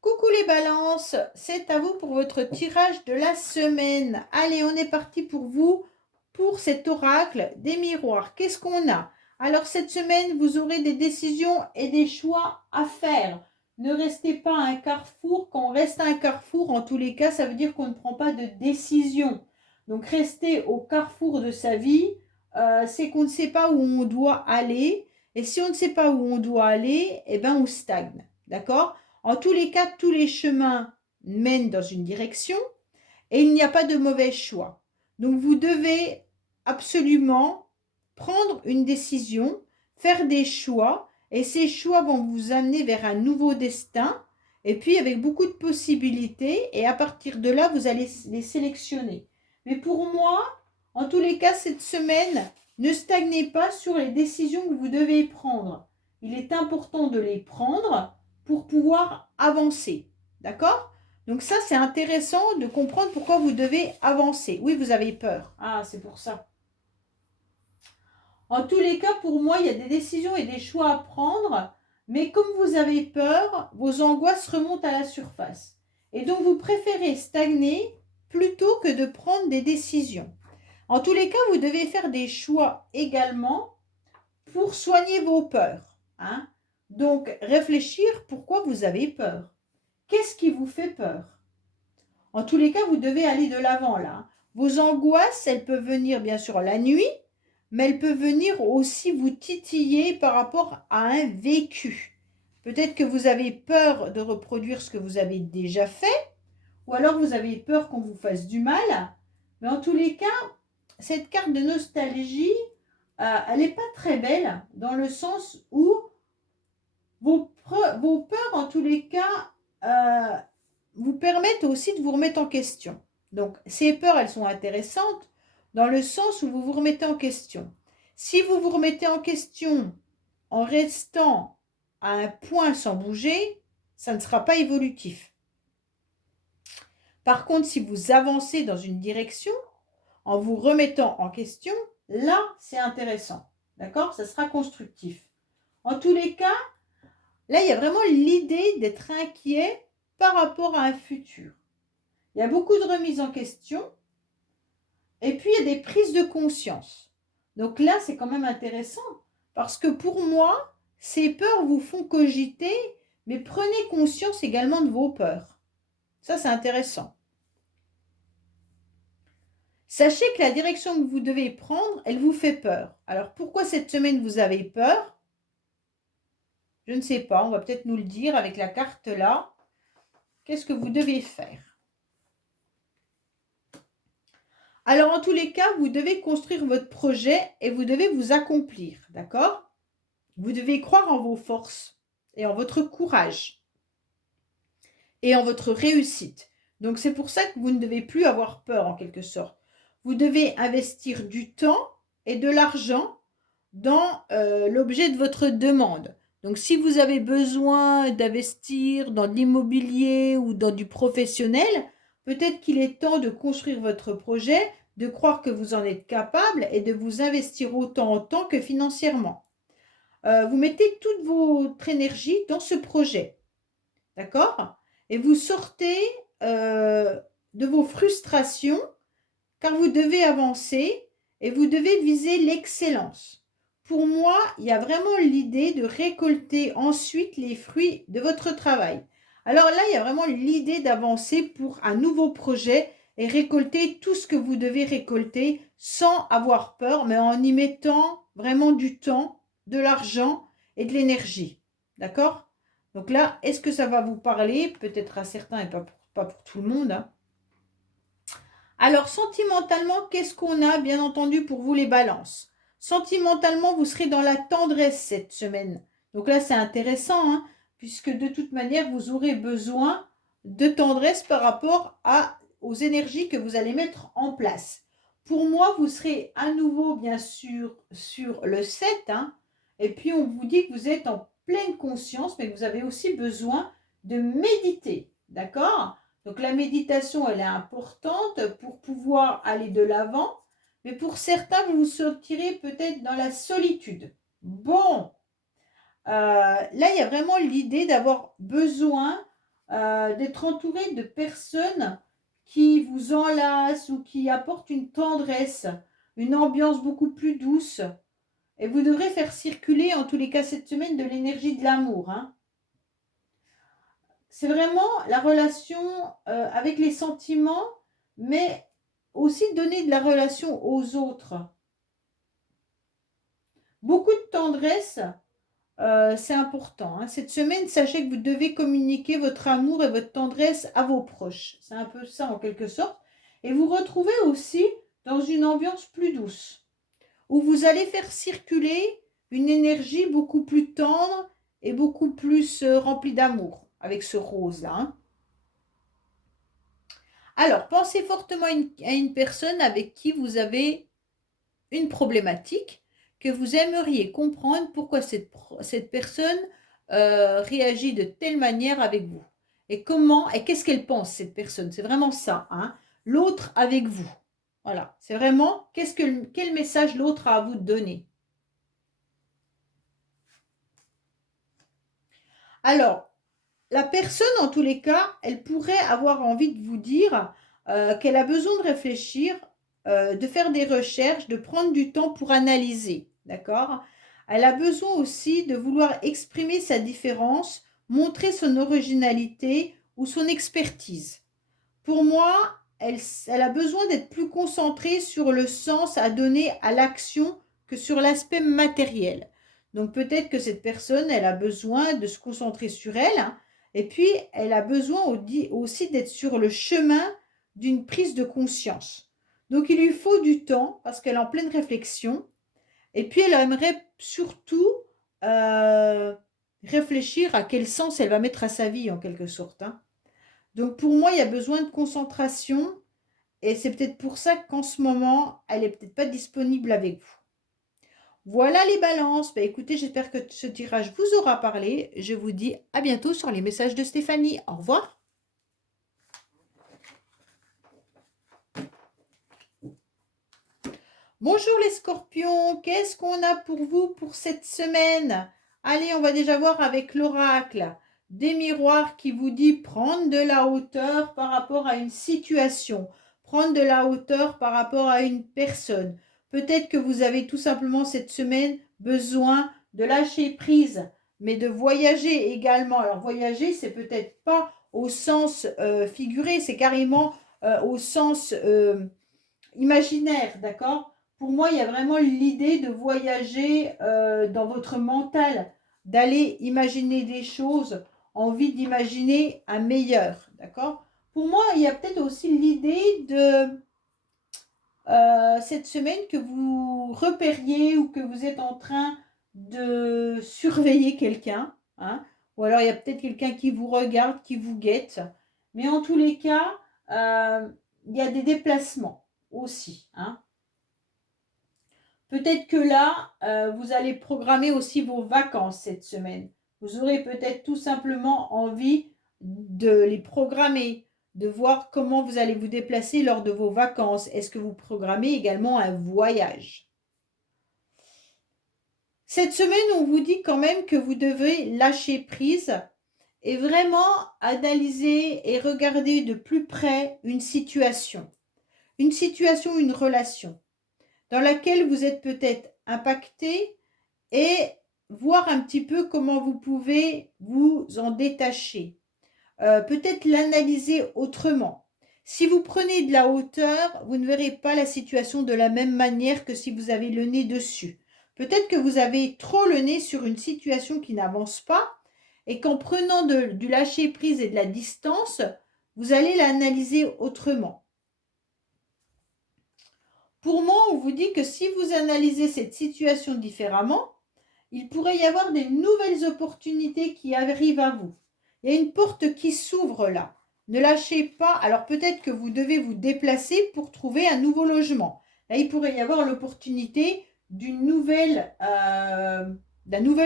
Coucou les balances, c'est à vous pour votre tirage de la semaine. Allez, on est parti pour vous, pour cet oracle des miroirs. Qu'est-ce qu'on a? Alors cette semaine, vous aurez des décisions et des choix à faire. Ne restez pas à un carrefour. Quand on reste à un carrefour, en tous les cas, ça veut dire qu'on ne prend pas de décision. Donc rester au carrefour de sa vie, c'est qu'on ne sait pas où on doit aller. Et si on ne sait pas où on doit aller, eh ben on stagne. D'accord? En tous les cas, tous les chemins mènent dans une direction et il n'y a pas de mauvais choix. Donc vous devez absolument prendre une décision, faire des choix et ces choix vont vous amener vers un nouveau destin et puis avec beaucoup de possibilités et à partir de là, vous allez les sélectionner. Mais pour moi, en tous les cas, cette semaine, ne stagnez pas sur les décisions que vous devez prendre. Il est important de les prendre pour pouvoir avancer. D'accord? Donc ça, c'est intéressant de comprendre pourquoi vous devez avancer. Oui, vous avez peur. Ah, c'est pour ça. En tous les cas, pour moi, il y a des décisions et des choix à prendre, mais comme vous avez peur, vos angoisses remontent à la surface. Et donc, vous préférez stagner plutôt que de prendre des décisions. En tous les cas, vous devez faire des choix également pour soigner vos peurs, hein. Donc, réfléchir pourquoi vous avez peur. Qu'est-ce qui vous fait peur? En tous les cas, vous devez aller de l'avant là. Vos angoisses, elles peuvent venir bien sûr la nuit, mais elles peuvent venir aussi vous titiller par rapport à un vécu. Peut-être que vous avez peur de reproduire ce que vous avez déjà fait, ou alors vous avez peur qu'on vous fasse du mal. Mais en tous les cas, cette carte de nostalgie, elle n'est pas très belle dans le sens où vos peurs, en tous les cas, vous permettent aussi de vous remettre en question. Donc, ces peurs, elles sont intéressantes dans le sens où vous vous remettez en question. Si vous vous remettez en question en restant à un point sans bouger, ça ne sera pas évolutif. Par contre, si vous avancez dans une direction, en vous remettant en question, là, c'est intéressant. D'accord? Ça sera constructif. En tous les cas, là, il y a vraiment l'idée d'être inquiet par rapport à un futur. Il y a beaucoup de remises en question. Et puis, il y a des prises de conscience. Donc là, c'est quand même intéressant. Parce que pour moi, ces peurs vous font cogiter, mais prenez conscience également de vos peurs. Ça, c'est intéressant. Sachez que la direction que vous devez prendre, elle vous fait peur. Alors, pourquoi cette semaine vous avez peur? Je ne sais pas, on va peut-être nous le dire avec la carte là. Qu'est-ce que vous devez faire? Alors, en tous les cas, vous devez construire votre projet et vous devez vous accomplir, d'accord? Vous devez croire en vos forces et en votre courage et en votre réussite. Donc, c'est pour ça que vous ne devez plus avoir peur en quelque sorte. Vous devez investir du temps et de l'argent dans l'objet de votre demande. Donc, si vous avez besoin d'investir dans de l'immobilier ou dans du professionnel, peut-être qu'il est temps de construire votre projet, de croire que vous en êtes capable et de vous investir autant en temps que financièrement. Vous mettez toute votre énergie dans ce projet, d'accord? Et vous sortez de vos frustrations car vous devez avancer et vous devez viser l'excellence. Pour moi, il y a vraiment l'idée de récolter ensuite les fruits de votre travail. Alors là, il y a vraiment l'idée d'avancer pour un nouveau projet et récolter tout ce que vous devez récolter sans avoir peur, mais en y mettant vraiment du temps, de l'argent et de l'énergie. D'accord? Donc là, est-ce que ça va vous parler? Peut-être à certains et pas pour tout le monde, hein. Alors, sentimentalement, qu'est-ce qu'on a, bien entendu, pour vous les balances? Sentimentalement, vous serez dans la tendresse cette semaine. Donc là, c'est intéressant, hein, puisque de toute manière, vous aurez besoin de tendresse par rapport aux énergies que vous allez mettre en place. Pour moi, vous serez à nouveau, bien sûr, sur le 7, hein, et puis on vous dit que vous êtes en pleine conscience, mais que vous avez aussi besoin de méditer, d'accord? Donc la méditation, elle est importante pour pouvoir aller de l'avant, mais pour certains, vous vous sentirez peut-être dans la solitude. Bon, là, il y a vraiment l'idée d'avoir besoin d'être entouré de personnes qui vous enlacent ou qui apportent une tendresse, une ambiance beaucoup plus douce. Et vous devrez faire circuler, en tous les cas cette semaine, de l'énergie de l'amour, hein. C'est vraiment la relation avec les sentiments, mais aussi donner de la relation aux autres. Beaucoup de tendresse, c'est important, hein. Cette semaine, sachez que vous devez communiquer votre amour et votre tendresse à vos proches. C'est un peu ça en quelque sorte. Et vous retrouvez aussi dans une ambiance plus douce, où vous allez faire circuler une énergie beaucoup plus tendre et beaucoup plus remplie d'amour, avec ce rose-là, hein. Alors, pensez fortement à une personne avec qui vous avez une problématique, que vous aimeriez comprendre pourquoi cette personne réagit de telle manière avec vous. Et comment, et qu'est-ce qu'elle pense, cette personne. C'est vraiment ça, hein. L'autre avec vous. Voilà, c'est vraiment quel message l'autre a à vous donner. Alors, la personne, en tous les cas, elle pourrait avoir envie de vous dire qu'elle a besoin de réfléchir, de faire des recherches, de prendre du temps pour analyser, d'accord? Elle a besoin aussi de vouloir exprimer sa différence, montrer son originalité ou son expertise. Pour moi, elle a besoin d'être plus concentrée sur le sens à donner à l'action que sur l'aspect matériel. Donc peut-être que cette personne, elle a besoin de se concentrer sur elle, hein, et puis elle a besoin aussi d'être sur le chemin d'une prise de conscience. Donc il lui faut du temps parce qu'elle est en pleine réflexion, et puis elle aimerait surtout réfléchir à quel sens elle va mettre à sa vie en quelque sorte, hein. Donc pour moi, il y a besoin de concentration et c'est peut-être pour ça qu'en ce moment, elle est peut-être pas disponible avec vous. Voilà les balances. Bah, écoutez, j'espère que ce tirage vous aura parlé. Je vous dis à bientôt sur les messages de Stéphanie. Au revoir. Bonjour les scorpions, qu'est-ce qu'on a pour vous pour cette semaine? Allez, on va déjà voir avec l'oracle des miroirs qui vous dit prendre de la hauteur par rapport à une situation, prendre de la hauteur par rapport à une personne. Peut-être que vous avez tout simplement cette semaine besoin de lâcher prise, mais de voyager également. Alors voyager, c'est peut-être pas au sens figuré, c'est carrément au sens imaginaire, d'accord? Pour moi, il y a vraiment l'idée de voyager dans votre mental, d'aller imaginer des choses, envie d'imaginer un meilleur, d'accord? Pour moi, il y a peut-être aussi l'idée de cette semaine que vous repériez ou que vous êtes en train de surveiller quelqu'un, hein? Ou alors il y a peut-être quelqu'un qui vous regarde, qui vous guette. Mais en tous les cas, il y a des déplacements aussi, hein? Peut-être que là, vous allez programmer aussi vos vacances cette semaine. Vous aurez peut-être tout simplement envie de les programmer, de voir comment vous allez vous déplacer lors de vos vacances. Est-ce que vous programmez également un voyage? Cette semaine, on vous dit quand même que vous devez lâcher prise et vraiment analyser et regarder de plus près une situation, une relation dans laquelle vous êtes peut-être impacté et voir un petit peu comment vous pouvez vous en détacher. Peut-être l'analyser autrement. Si vous prenez de la hauteur, vous ne verrez pas la situation de la même manière que si vous avez le nez dessus. Peut-être que vous avez trop le nez sur une situation qui n'avance pas et qu'en prenant du lâcher prise et de la distance, vous allez l'analyser autrement. Pour moi, on vous dit que si vous analysez cette situation différemment, il pourrait y avoir des nouvelles opportunités qui arrivent à vous. Il y a une porte qui s'ouvre là. Ne lâchez pas. Alors peut-être que vous devez vous déplacer pour trouver un nouveau logement. Là, il pourrait y avoir l'opportunité d'un nouvel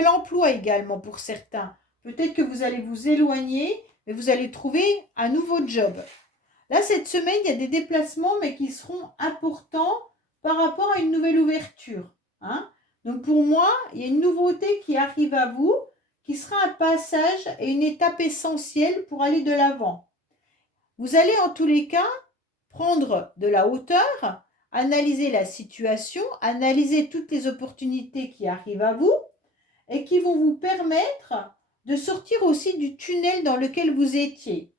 emploi également pour certains. Peut-être que vous allez vous éloigner, mais vous allez trouver un nouveau job. Là, cette semaine, il y a des déplacements, mais qui seront importants par rapport à une nouvelle ouverture, hein. Donc pour moi, il y a une nouveauté qui arrive à vous, qui sera un passage et une étape essentielle pour aller de l'avant. Vous allez en tous les cas prendre de la hauteur, analyser la situation, analyser toutes les opportunités qui arrivent à vous et qui vont vous permettre de sortir aussi du tunnel dans lequel vous étiez.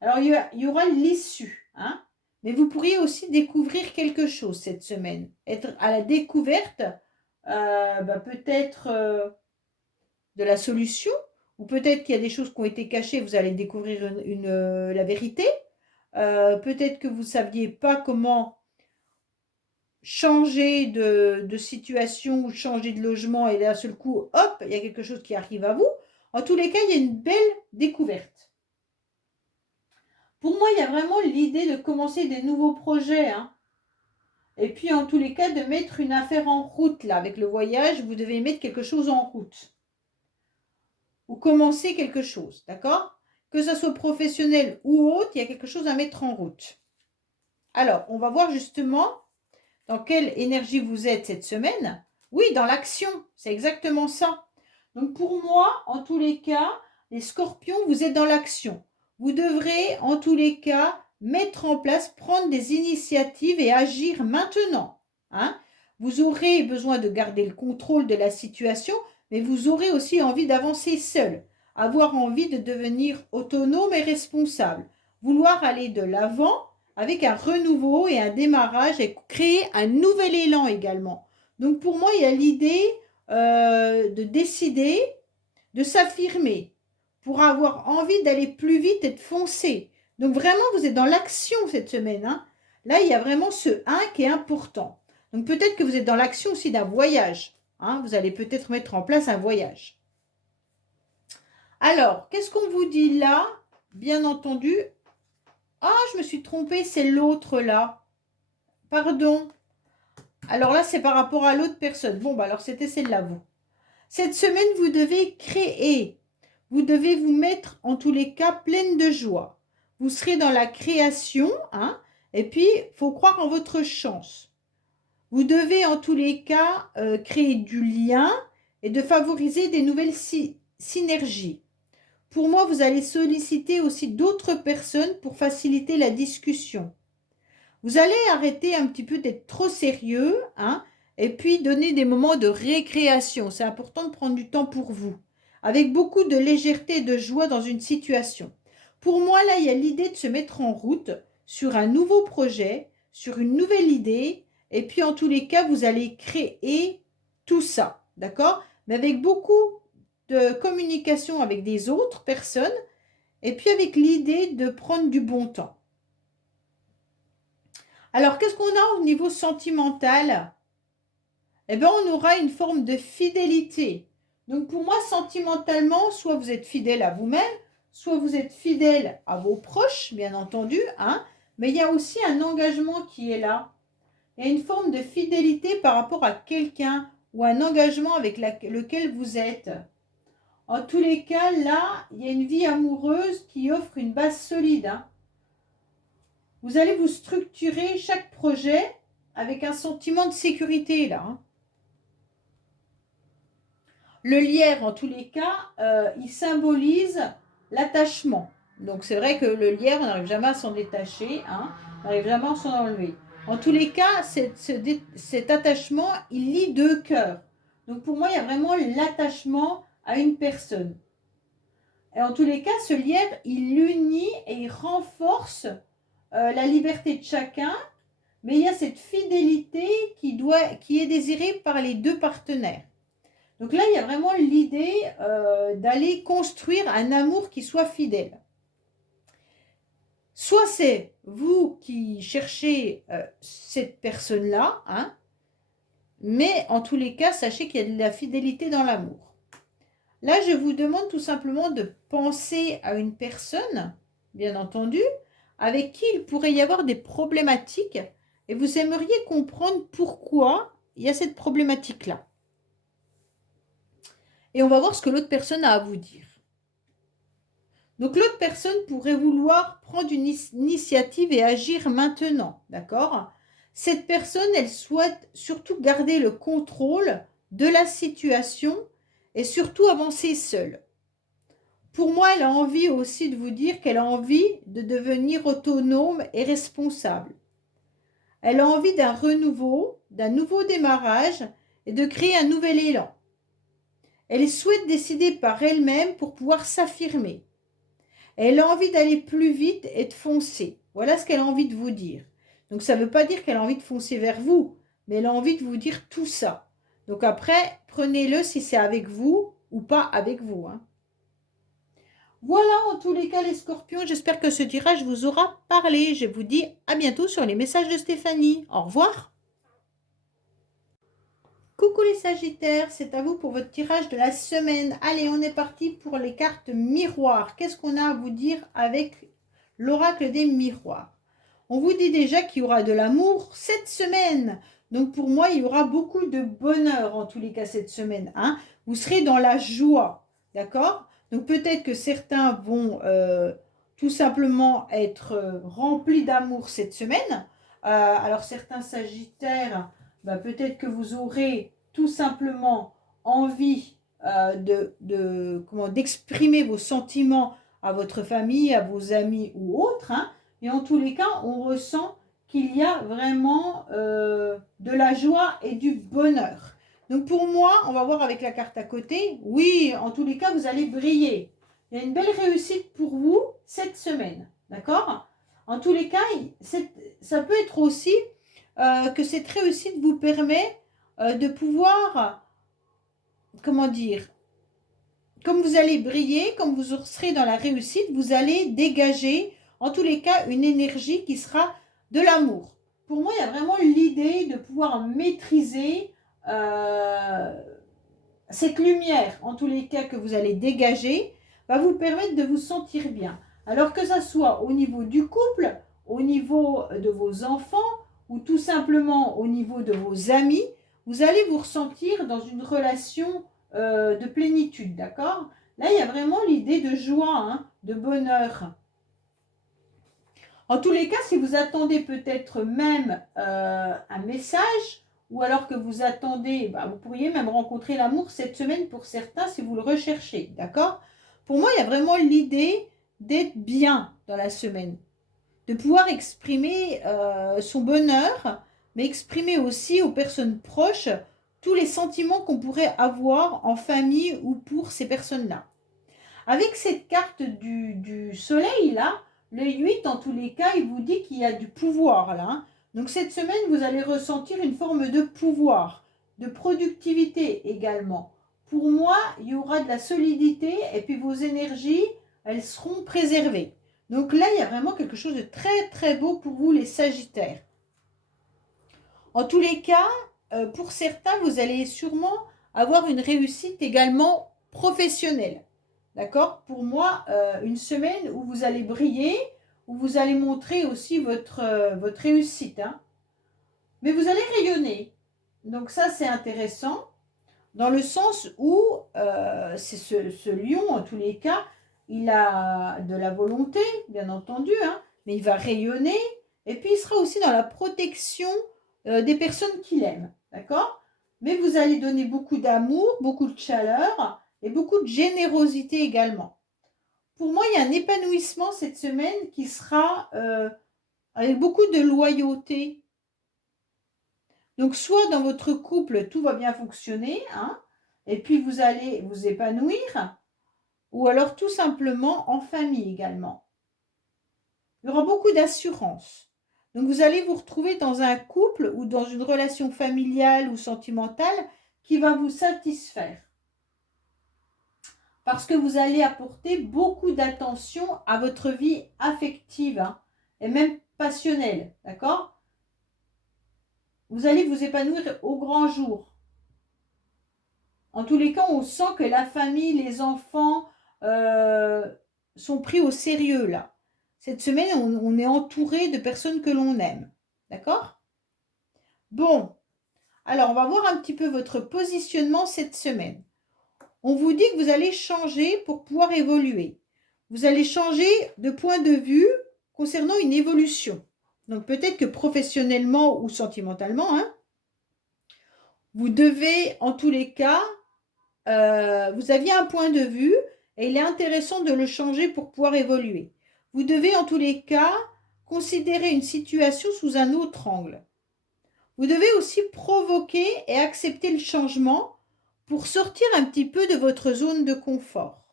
Alors il y aura l'issue, hein, mais vous pourriez aussi découvrir quelque chose cette semaine, être à la découverte peut-être de la solution, ou peut-être qu'il y a des choses qui ont été cachées, vous allez découvrir la vérité. Peut-être que vous ne saviez pas comment changer de situation ou changer de logement et d'un seul coup, hop, il y a quelque chose qui arrive à vous. En tous les cas, il y a une belle découverte. Pour moi, il y a vraiment l'idée de commencer des nouveaux projets, hein. Et puis, en tous les cas, de mettre une affaire en route, là. Avec le voyage, vous devez mettre quelque chose en route. Ou commencer quelque chose, d'accord? Que ça soit professionnel ou autre, il y a quelque chose à mettre en route. Alors, on va voir justement dans quelle énergie vous êtes cette semaine. Oui, dans l'action, c'est exactement ça. Donc, pour moi, en tous les cas, les scorpions, vous êtes dans l'action. Vous devrez, en tous les cas, mettre en place, prendre des initiatives et agir maintenant, hein. Vous aurez besoin de garder le contrôle de la situation, mais vous aurez aussi envie d'avancer seul, avoir envie de devenir autonome et responsable, vouloir aller de l'avant avec un renouveau et un démarrage et créer un nouvel élan également. Donc pour moi, il y a l'idée de décider, de s'affirmer, pour avoir envie d'aller plus vite et de foncer. Donc vraiment, vous êtes dans l'action cette semaine, hein. Là, il y a vraiment ce 1 qui est important. Donc peut-être que vous êtes dans l'action aussi d'un voyage, hein. Vous allez peut-être mettre en place un voyage. Alors, qu'est-ce qu'on vous dit là? Bien entendu. Ah, je me suis trompée, c'est l'autre là. Pardon. Alors là, c'est par rapport à l'autre personne. Bon, bah alors c'était celle-là, vous. Cette semaine, vous devez créer. Vous devez vous mettre, en tous les cas, pleine de joie. Vous serez dans la création, hein. Et puis, il faut croire en votre chance. Vous devez en tous les cas créer du lien et de favoriser des nouvelles synergies. Pour moi, vous allez solliciter aussi d'autres personnes pour faciliter la discussion. Vous allez arrêter un petit peu d'être trop sérieux, hein, et puis donner des moments de récréation. C'est important de prendre du temps pour vous, avec beaucoup de légèreté et de joie dans une situation. Pour moi, là, il y a l'idée de se mettre en route sur un nouveau projet, sur une nouvelle idée, et puis en tous les cas, vous allez créer tout ça, d'accord? Mais avec beaucoup de communication avec des autres personnes, et puis avec l'idée de prendre du bon temps. Alors, qu'est-ce qu'on a au niveau sentimental? Eh bien, on aura une forme de fidélité. Donc, pour moi, sentimentalement, soit vous êtes fidèle à vous-même, soit vous êtes fidèle à vos proches, bien entendu, hein, mais il y a aussi un engagement qui est là. Il y a une forme de fidélité par rapport à quelqu'un ou un engagement avec lequel vous êtes. En tous les cas, là, il y a une vie amoureuse qui offre une base solide, hein. Vous allez vous structurer chaque projet avec un sentiment de sécurité, là, hein. Le lierre, en tous les cas, il symbolise l'attachement. Donc, c'est vrai que le lierre, on n'arrive jamais à s'en détacher, hein, on n'arrive jamais à s'en enlever. En tous les cas, cet attachement, il lie deux cœurs. Donc, pour moi, il y a vraiment l'attachement à une personne. Et en tous les cas, ce lierre, il unit et il renforce la liberté de chacun, mais il y a cette fidélité qui est désirée par les deux partenaires. Donc là, il y a vraiment l'idée d'aller construire un amour qui soit fidèle. Soit c'est vous qui cherchez cette personne-là, hein, mais en tous les cas, sachez qu'il y a de la fidélité dans l'amour. Là, je vous demande tout simplement de penser à une personne, bien entendu, avec qui il pourrait y avoir des problématiques et vous aimeriez comprendre pourquoi il y a cette problématique-là. Et on va voir ce que l'autre personne a à vous dire. Donc l'autre personne pourrait vouloir prendre une initiative et agir maintenant, d'accord? Cette personne, elle souhaite surtout garder le contrôle de la situation et surtout avancer seule. Pour moi, elle a envie aussi de vous dire qu'elle a envie de devenir autonome et responsable. Elle a envie d'un renouveau, d'un nouveau démarrage et de créer un nouvel élan. Elle souhaite décider par elle-même pour pouvoir s'affirmer. Elle a envie d'aller plus vite et de foncer. Voilà ce qu'elle a envie de vous dire. Donc ça ne veut pas dire qu'elle a envie de foncer vers vous, mais elle a envie de vous dire tout ça. Donc après, prenez-le si c'est avec vous ou pas avec vous, hein. Voilà en tous les cas les scorpions, j'espère que ce tirage vous aura parlé. Je vous dis à bientôt sur les messages de Stéphanie. Au revoir. Coucou les Sagittaires, c'est à vous pour votre tirage de la semaine. Allez, on est parti pour les cartes miroirs. Qu'est-ce qu'on a à vous dire avec l'oracle des miroirs? On vous dit déjà qu'il y aura de l'amour cette semaine. Donc pour moi, il y aura beaucoup de bonheur en tous les cas cette semaine, hein. Vous serez dans la joie, d'accord? Donc peut-être que certains vont tout simplement être remplis d'amour cette semaine. Alors certains Sagittaires, peut-être que vous aurez tout simplement envie d'exprimer vos sentiments à votre famille, à vos amis ou autres, hein. Et en tous les cas, on ressent qu'il y a vraiment de la joie et du bonheur. Donc pour moi, on va voir avec la carte à côté. Oui, en tous les cas, vous allez briller. Il y a une belle réussite pour vous cette semaine. D'accord? En tous les cas, ça peut être aussi que cette réussite vous permet de pouvoir, comment dire, comme vous allez briller, comme vous serez dans la réussite, vous allez dégager, en tous les cas, une énergie qui sera de l'amour. Pour moi, il y a vraiment l'idée de pouvoir maîtriser cette lumière, en tous les cas, que vous allez dégager, va vous permettre de vous sentir bien. Alors que ça soit au niveau du couple, au niveau de vos enfants, ou tout simplement au niveau de vos amis, vous allez vous ressentir dans une relation de plénitude, d'accord? Là, il y a vraiment l'idée de joie, hein, de bonheur. En tous les cas, si vous attendez peut-être même un message ou alors que vous attendez, bah, vous pourriez même rencontrer l'amour cette semaine pour certains si vous le recherchez, d'accord? Pour moi, il y a vraiment l'idée d'être bien dans la semaine, de pouvoir exprimer son bonheur, mais exprimer aussi aux personnes proches tous les sentiments qu'on pourrait avoir en famille ou pour ces personnes-là. Avec cette carte du soleil, là, le 8, en tous les cas, il vous dit qu'il y a du pouvoir, là, hein. Donc cette semaine, vous allez ressentir une forme de pouvoir, de productivité également. Pour moi, il y aura de la solidité et puis vos énergies, elles seront préservées. Donc là, il y a vraiment quelque chose de très très beau pour vous, les Sagittaires. En tous les cas, pour certains, vous allez sûrement avoir une réussite également professionnelle. D'accord? Pour moi, une semaine où vous allez briller, où vous allez montrer aussi votre réussite, hein. Mais vous allez rayonner. Donc ça, c'est intéressant, dans le sens où c'est ce lion, en tous les cas, il a de la volonté, bien entendu, hein, mais il va rayonner, et puis il sera aussi dans la protection des personnes qu'il aime, d'accord? Mais vous allez donner beaucoup d'amour, beaucoup de chaleur, et beaucoup de générosité également. Pour moi, il y a un épanouissement cette semaine qui sera avec beaucoup de loyauté. Donc, soit dans votre couple, tout va bien fonctionner, hein, et puis vous allez vous épanouir, ou alors tout simplement en famille également. Il y aura beaucoup d'assurance. Donc, vous allez vous retrouver dans un couple ou dans une relation familiale ou sentimentale qui va vous satisfaire. Parce que vous allez apporter beaucoup d'attention à votre vie affective, hein, et même passionnelle, d'accord? Vous allez vous épanouir au grand jour. En tous les cas, on sent que la famille, les enfants sont pris au sérieux là. Cette semaine, on est entouré de personnes que l'on aime, d'accord? Bon, alors on va voir un petit peu votre positionnement cette semaine. On vous dit que vous allez changer pour pouvoir évoluer. Vous allez changer de point de vue concernant une évolution. Donc peut-être que professionnellement ou sentimentalement, hein, vous devez en tous les cas, vous aviez un point de vue et il est intéressant de le changer pour pouvoir évoluer. Vous devez en tous les cas considérer une situation sous un autre angle. Vous devez aussi provoquer et accepter le changement pour sortir un petit peu de votre zone de confort.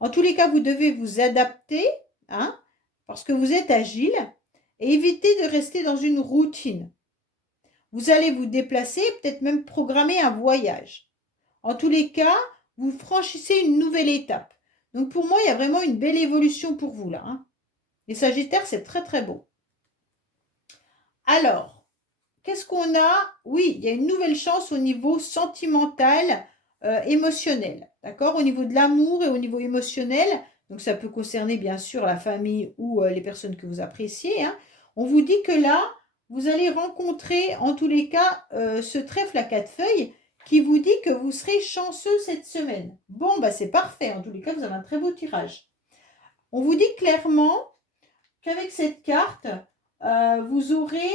En tous les cas, vous devez vous adapter, hein, parce que vous êtes agile, et éviter de rester dans une routine. Vous allez vous déplacer, peut-être même programmer un voyage. En tous les cas, vous franchissez une nouvelle étape. Donc pour moi, il y a vraiment une belle évolution pour vous là, hein. Les Sagittaires, c'est très très beau. Alors, qu'est-ce qu'on a? Oui, il y a une nouvelle chance au niveau sentimental, émotionnel. D'accord? Au niveau de l'amour et au niveau émotionnel. Donc ça peut concerner bien sûr la famille ou les personnes que vous appréciez, hein. On vous dit que là, vous allez rencontrer en tous les cas ce trèfle à 4 feuilles qui vous dit que vous serez chanceux cette semaine. Bon, bah c'est parfait. En tous les cas, vous avez un très beau tirage. On vous dit clairement qu'avec cette carte, vous aurez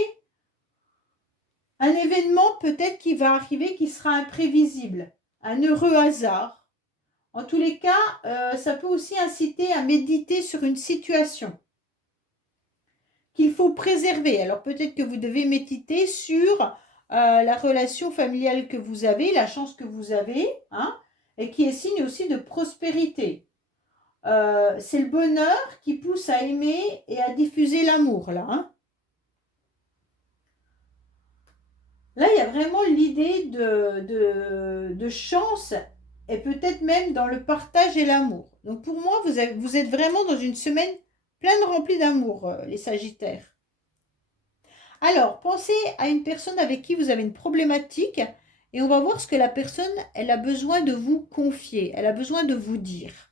un événement peut-être qui va arriver qui sera imprévisible, un heureux hasard. En tous les cas, ça peut aussi inciter à méditer sur une situation qu'il faut préserver. Alors peut-être que vous devez méditer sur la relation familiale que vous avez, la chance que vous avez, hein, et qui est signe aussi de prospérité. C'est le bonheur qui pousse à aimer et à diffuser l'amour, là, hein. Là, il y a vraiment l'idée de chance et peut-être même dans le partage et l'amour. Donc pour moi, vous êtes vraiment dans une semaine pleine remplie d'amour, les Sagittaires. Alors, pensez à une personne avec qui vous avez une problématique et on va voir ce que la personne, elle a besoin de vous confier, elle a besoin de vous dire.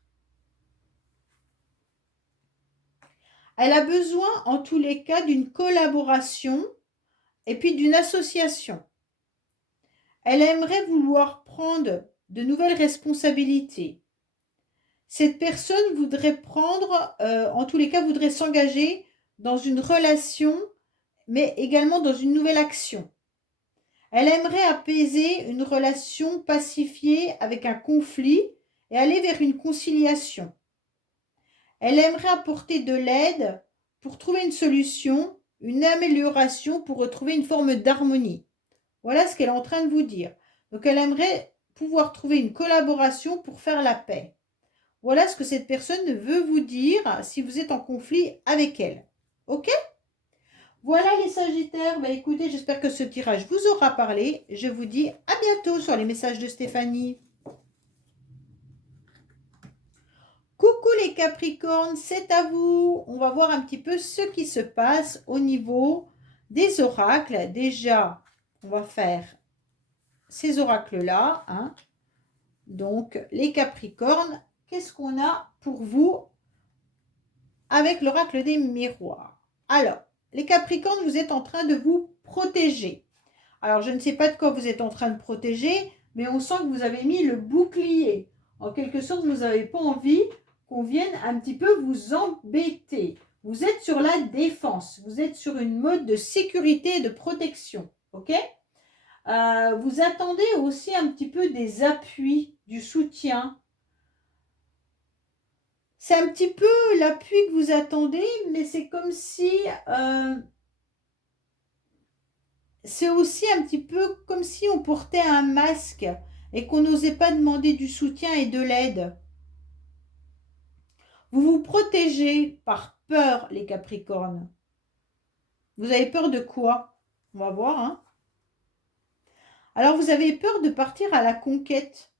Elle a besoin, en tous les cas, d'une collaboration et puis d'une association. Elle aimerait vouloir prendre de nouvelles responsabilités. Cette personne voudrait prendre, en tous les cas, voudrait s'engager dans une relation, mais également dans une nouvelle action. Elle aimerait apaiser une relation pacifiée avec un conflit et aller vers une conciliation. Elle aimerait apporter de l'aide pour trouver une solution, une amélioration pour retrouver une forme d'harmonie. Voilà ce qu'elle est en train de vous dire. Donc elle aimerait pouvoir trouver une collaboration pour faire la paix. Voilà ce que cette personne veut vous dire si vous êtes en conflit avec elle. Ok? Voilà les Sagittaires. Bah, écoutez, j'espère que ce tirage vous aura parlé. Je vous dis à bientôt sur les messages de Stéphanie. Coucou les Capricornes, c'est à vous. On va voir un petit peu ce qui se passe au niveau des oracles. Déjà, on va faire ces oracles-là. Hein. Donc, les Capricornes, qu'est-ce qu'on a pour vous avec l'oracle des miroirs? Alors, les Capricornes, vous êtes en train de vous protéger. Alors, je ne sais pas de quoi vous êtes en train de protéger, mais on sent que vous avez mis le bouclier. En quelque sorte, vous n'avez pas envie qu'on vienne un petit peu vous embêter. Vous êtes sur la défense. Vous êtes sur une mode de sécurité et de protection. Ok? Vous attendez aussi un petit peu des appuis, du soutien. C'est un petit peu l'appui que vous attendez, mais c'est comme si... c'est aussi un petit peu comme si on portait un masque et qu'on n'osait pas demander du soutien et de l'aide. Vous vous protégez par peur, les Capricornes. Vous avez peur de quoi? On va voir. Hein. Alors, vous avez peur de partir à la conquête.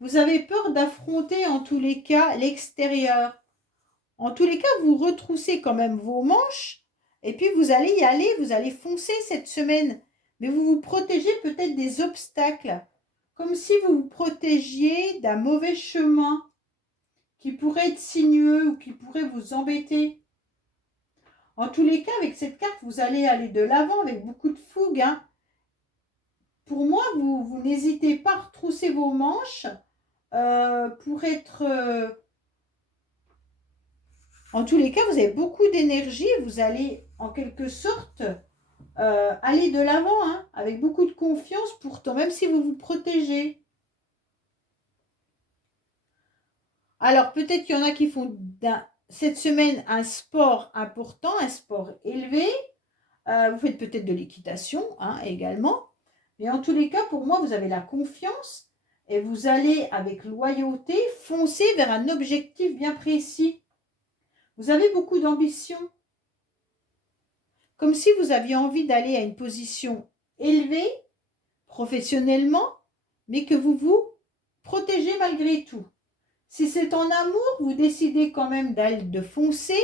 Vous avez peur d'affronter en tous les cas l'extérieur. En tous les cas, vous retroussez quand même vos manches et puis vous allez y aller, vous allez foncer cette semaine. Mais vous vous protégez peut-être des obstacles, comme si vous vous protégiez d'un mauvais chemin qui pourrait être sinueux ou qui pourrait vous embêter. En tous les cas, avec cette carte, vous allez aller de l'avant avec beaucoup de fougue. Hein. Pour moi, vous n'hésitez pas à retrousser vos manches pour être... en tous les cas, vous avez beaucoup d'énergie. Vous allez, en quelque sorte, aller de l'avant, hein, avec beaucoup de confiance pourtant, même si vous vous protégez. Alors, peut-être qu'il y en a qui font cette semaine un sport important, un sport élevé. Vous faites peut-être de l'équitation hein, également. Mais en tous les cas, pour moi, vous avez la confiance et vous allez, avec loyauté, foncer vers un objectif bien précis. Vous avez beaucoup d'ambition. Comme si vous aviez envie d'aller à une position élevée, professionnellement, mais que vous vous protégez malgré tout. Si c'est en amour, vous décidez quand même de foncer,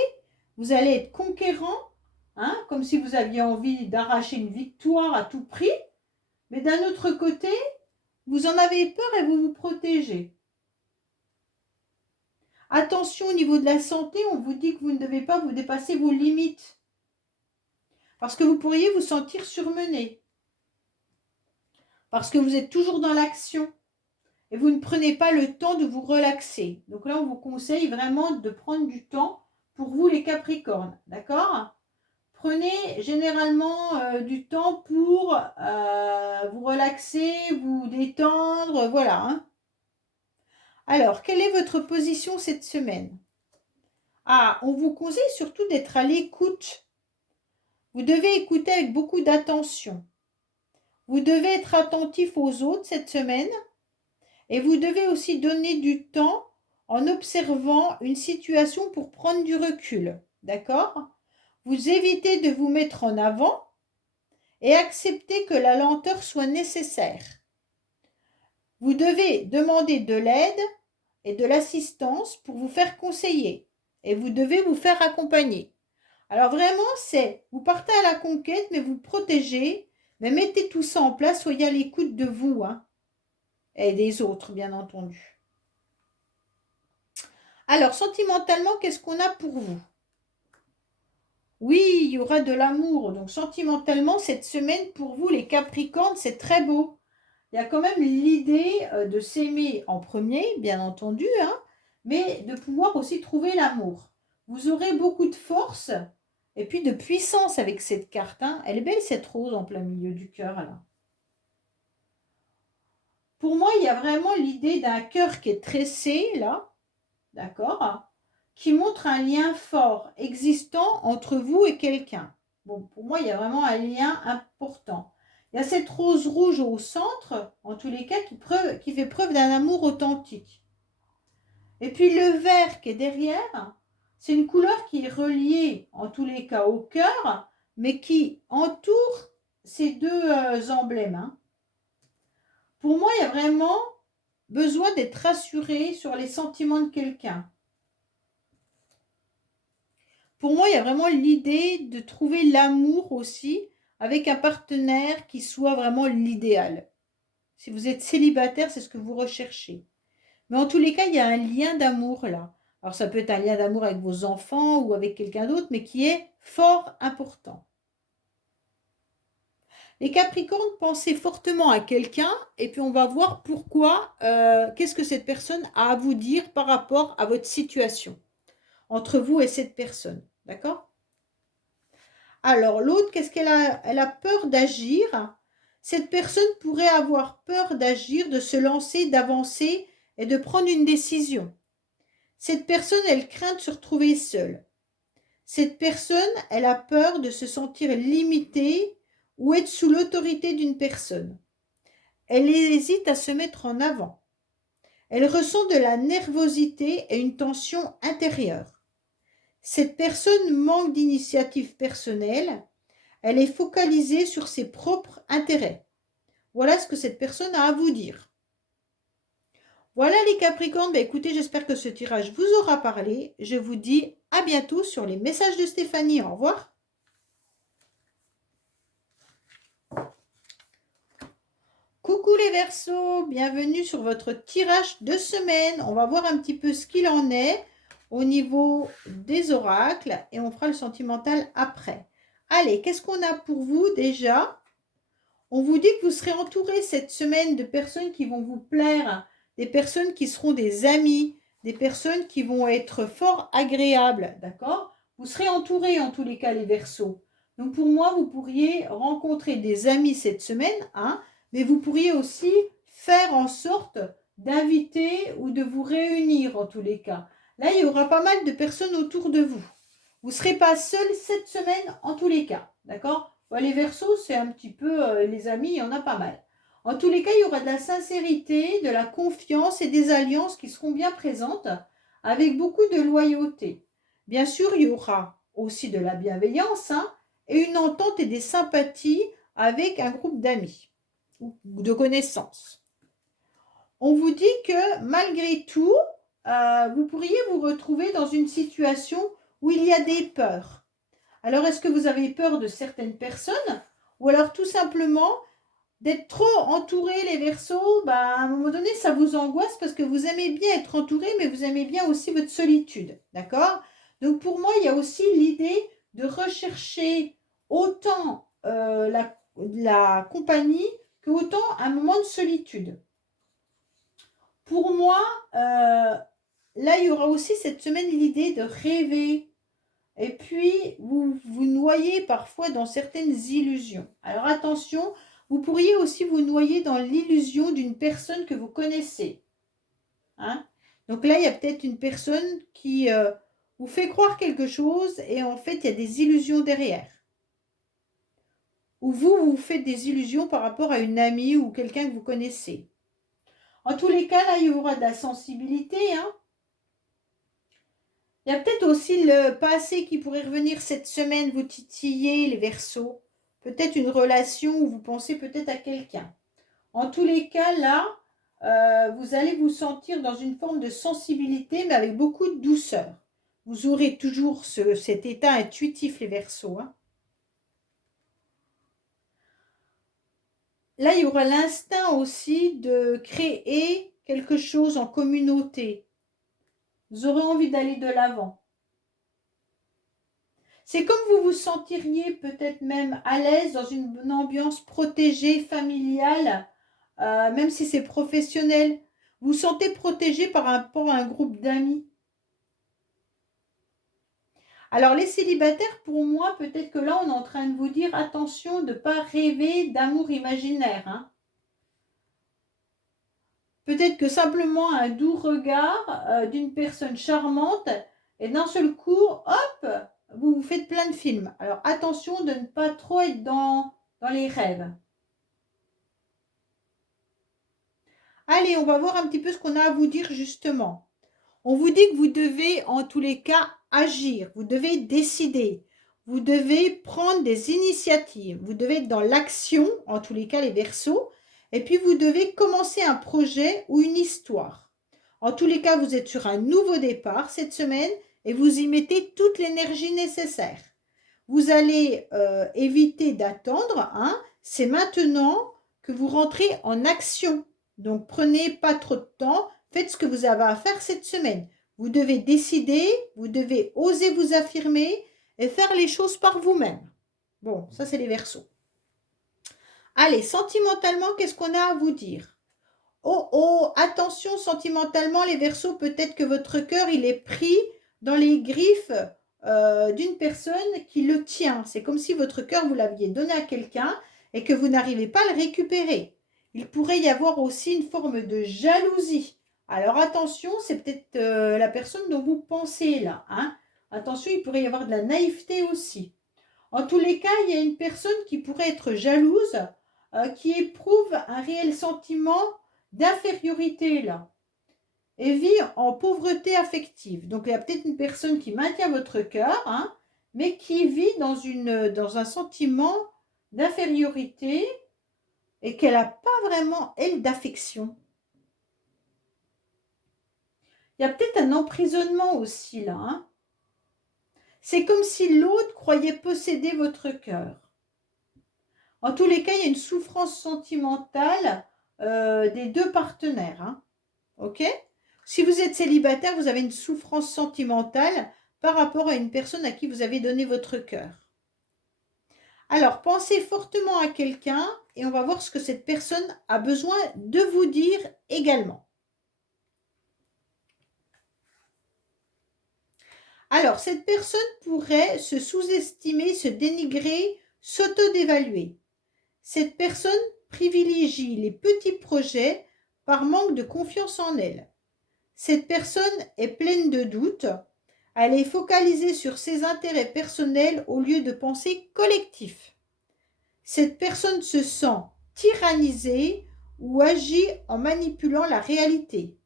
vous allez être conquérant, hein, comme si vous aviez envie d'arracher une victoire à tout prix, mais d'un autre côté, vous en avez peur et vous vous protégez. Attention au niveau de la santé, on vous dit que vous ne devez pas vous dépasser vos limites, parce que vous pourriez vous sentir surmené, parce que vous êtes toujours dans l'action. Et vous ne prenez pas le temps de vous relaxer. Donc là, on vous conseille vraiment de prendre du temps pour vous les Capricornes. D'accord? Prenez généralement du temps pour vous relaxer, vous détendre. Voilà. Hein. Alors, quelle est votre position cette semaine? Ah, on vous conseille surtout d'être à l'écoute. Vous devez écouter avec beaucoup d'attention. Vous devez être attentif aux autres cette semaine. Et vous devez aussi donner du temps en observant une situation pour prendre du recul. D'accord? Vous évitez de vous mettre en avant et accepter que la lenteur soit nécessaire. Vous devez demander de l'aide et de l'assistance pour vous faire conseiller. Et vous devez vous faire accompagner. Alors vraiment, vous partez à la conquête, mais vous protégez, mais mettez tout ça en place, soyez à l'écoute de vous. Hein. Et des autres, bien entendu. Alors, sentimentalement, qu'est-ce qu'on a pour vous? Oui, il y aura de l'amour. Donc, sentimentalement, cette semaine, pour vous, les Capricornes, c'est très beau. Il y a quand même l'idée de s'aimer en premier, bien entendu, hein, mais de pouvoir aussi trouver l'amour. Vous aurez beaucoup de force et puis de puissance avec cette carte. Hein. Elle est belle, cette rose en plein milieu du cœur, là. Pour moi, il y a vraiment l'idée d'un cœur qui est tressé, là, d'accord, qui montre un lien fort existant entre vous et quelqu'un. Bon, pour moi, il y a vraiment un lien important. Il y a cette rose rouge au centre, en tous les cas, qui fait preuve d'un amour authentique. Et puis le vert qui est derrière, c'est une couleur qui est reliée, en tous les cas, au cœur, mais qui entoure ces deux emblèmes. Hein. Pour moi, il y a vraiment besoin d'être rassuré sur les sentiments de quelqu'un. Pour moi, il y a vraiment l'idée de trouver l'amour aussi avec un partenaire qui soit vraiment l'idéal. Si vous êtes célibataire, c'est ce que vous recherchez. Mais en tous les cas, il y a un lien d'amour là. Alors ça peut être un lien d'amour avec vos enfants ou avec quelqu'un d'autre, mais qui est fort important. Les Capricornes, pensez fortement à quelqu'un et puis on va voir pourquoi, qu'est-ce que cette personne a à vous dire par rapport à votre situation entre vous et cette personne. D'accord? Alors, l'autre, qu'est-ce qu'elle a? Elle a peur d'agir. Cette personne pourrait avoir peur d'agir, de se lancer, d'avancer et de prendre une décision. Cette personne, elle craint de se retrouver seule. Cette personne, elle a peur de se sentir limitée ou être sous l'autorité d'une personne. Elle hésite à se mettre en avant. Elle ressent de la nervosité et une tension intérieure. Cette personne manque d'initiative personnelle. Elle est focalisée sur ses propres intérêts. Voilà ce que cette personne a à vous dire. Voilà les Capricornes, écoutez, j'espère que ce tirage vous aura parlé. Je vous dis à bientôt sur les messages de Stéphanie. Au revoir. Coucou les Verseaux, bienvenue sur votre tirage de semaine. On va voir un petit peu ce qu'il en est au niveau des oracles et on fera le sentimental après. Allez, qu'est-ce qu'on a pour vous déjà? On vous dit que vous serez entouré cette semaine de personnes qui vont vous plaire, des personnes qui seront des amis, des personnes qui vont être fort agréables, d'accord? Vous serez entouré en tous les cas les Verseaux. Donc pour moi, vous pourriez rencontrer des amis cette semaine, hein, mais vous pourriez aussi faire en sorte d'inviter ou de vous réunir en tous les cas. Là, il y aura pas mal de personnes autour de vous. Vous ne serez pas seul cette semaine en tous les cas, d'accord? Les Verseaux, c'est un petit peu, les amis, il y en a pas mal. En tous les cas, il y aura de la sincérité, de la confiance et des alliances qui seront bien présentes, avec beaucoup de loyauté. Bien sûr, il y aura aussi de la bienveillance, hein, et une entente et des sympathies avec un groupe d'amis ou de connaissances. On vous dit que malgré tout, vous pourriez vous retrouver dans une situation où il y a des peurs. Alors, est-ce que vous avez peur de certaines personnes ou alors tout simplement d'être trop entouré les Verseaux, à un moment donné, ça vous angoisse parce que vous aimez bien être entouré, mais vous aimez bien aussi votre solitude, d'accord? Donc, pour moi, il y a aussi l'idée de rechercher autant la compagnie que autant un moment de solitude. Pour moi, là, il y aura aussi cette semaine l'idée de rêver. Et puis, vous vous noyez parfois dans certaines illusions. Alors attention, vous pourriez aussi vous noyer dans l'illusion d'une personne que vous connaissez. Hein? Donc là, il y a peut-être une personne qui vous fait croire quelque chose et en fait, il y a des illusions derrière. Ou vous faites des illusions par rapport à une amie ou quelqu'un que vous connaissez. En tous les cas, là, il y aura de la sensibilité, hein. Il y a peut-être aussi le passé qui pourrait revenir cette semaine, vous titiller les Verseaux. Peut-être une relation où vous pensez peut-être à quelqu'un. En tous les cas, là, vous allez vous sentir dans une forme de sensibilité, mais avec beaucoup de douceur. Vous aurez toujours cet état intuitif, les Verseaux. Hein. Là, il y aura l'instinct aussi de créer quelque chose en communauté. Vous aurez envie d'aller de l'avant. C'est comme vous vous sentiriez peut-être même à l'aise dans une ambiance protégée, familiale, même si c'est professionnel. Vous vous sentez protégé par rapport à un groupe d'amis. Alors les célibataires, pour moi, peut-être que là, on est en train de vous dire attention de ne pas rêver d'amour imaginaire. Hein. Peut-être que simplement un doux regard d'une personne charmante et d'un seul coup, hop, vous vous faites plein de films. Alors attention de ne pas trop être dans les rêves. Allez, on va voir un petit peu ce qu'on a à vous dire justement. On vous dit que vous devez en tous les cas agir, vous devez décider, vous devez prendre des initiatives, vous devez être dans l'action, en tous les cas les Verseaux, et puis vous devez commencer un projet ou une histoire. En tous les cas, vous êtes sur un nouveau départ cette semaine et vous y mettez toute l'énergie nécessaire. Vous allez éviter d'attendre, hein, c'est maintenant que vous rentrez en action. Donc prenez pas trop de temps, faites ce que vous avez à faire cette semaine. Vous devez décider, vous devez oser vous affirmer et faire les choses par vous-même. Bon, ça c'est les Verseaux. Allez, sentimentalement, qu'est-ce qu'on a à vous dire? Oh, oh, attention, sentimentalement, les Verseaux, peut-être que votre cœur, il est pris dans les griffes d'une personne qui le tient. C'est comme si votre cœur, vous l'aviez donné à quelqu'un et que vous n'arrivez pas à le récupérer. Il pourrait y avoir aussi une forme de jalousie. Alors attention, c'est peut-être la personne dont vous pensez là, hein. Attention, il pourrait y avoir de la naïveté aussi. En tous les cas, il y a une personne qui pourrait être jalouse, qui éprouve un réel sentiment d'infériorité là et vit en pauvreté affective. Donc il y a peut-être une personne qui maintient votre cœur, hein, mais qui vit dans un sentiment d'infériorité et qu'elle n'a pas vraiment, elle, d'affection. Il y a peut-être un emprisonnement aussi là, hein. C'est comme si l'autre croyait posséder votre cœur. En tous les cas, il y a une souffrance sentimentale des deux partenaires, hein. Ok? Si vous êtes célibataire, vous avez une souffrance sentimentale par rapport à une personne à qui vous avez donné votre cœur. Alors, pensez fortement à quelqu'un et on va voir ce que cette personne a besoin de vous dire également. Alors, cette personne pourrait se sous-estimer, se dénigrer, s'auto-dévaluer. Cette personne privilégie les petits projets par manque de confiance en elle. Cette personne est pleine de doutes. Elle est focalisée sur ses intérêts personnels au lieu de penser collectif. Cette personne se sent tyrannisée ou agit en manipulant la réalité.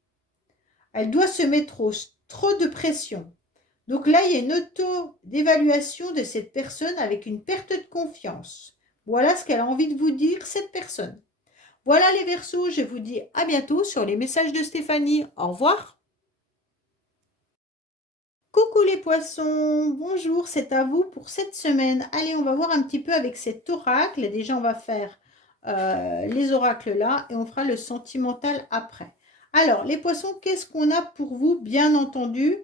Elle doit se mettre trop de pression. Donc là, il y a une auto-d'évaluation de cette personne avec une perte de confiance. Voilà ce qu'elle a envie de vous dire, cette personne. Voilà les Verseaux, je vous dis à bientôt sur les messages de Stéphanie. Au revoir. Coucou les poissons, bonjour, c'est à vous pour cette semaine. Allez, on va voir un petit peu avec cet oracle. Déjà, on va faire les oracles là et on fera le sentimental après. Alors, les poissons, qu'est-ce qu'on a pour vous, bien entendu?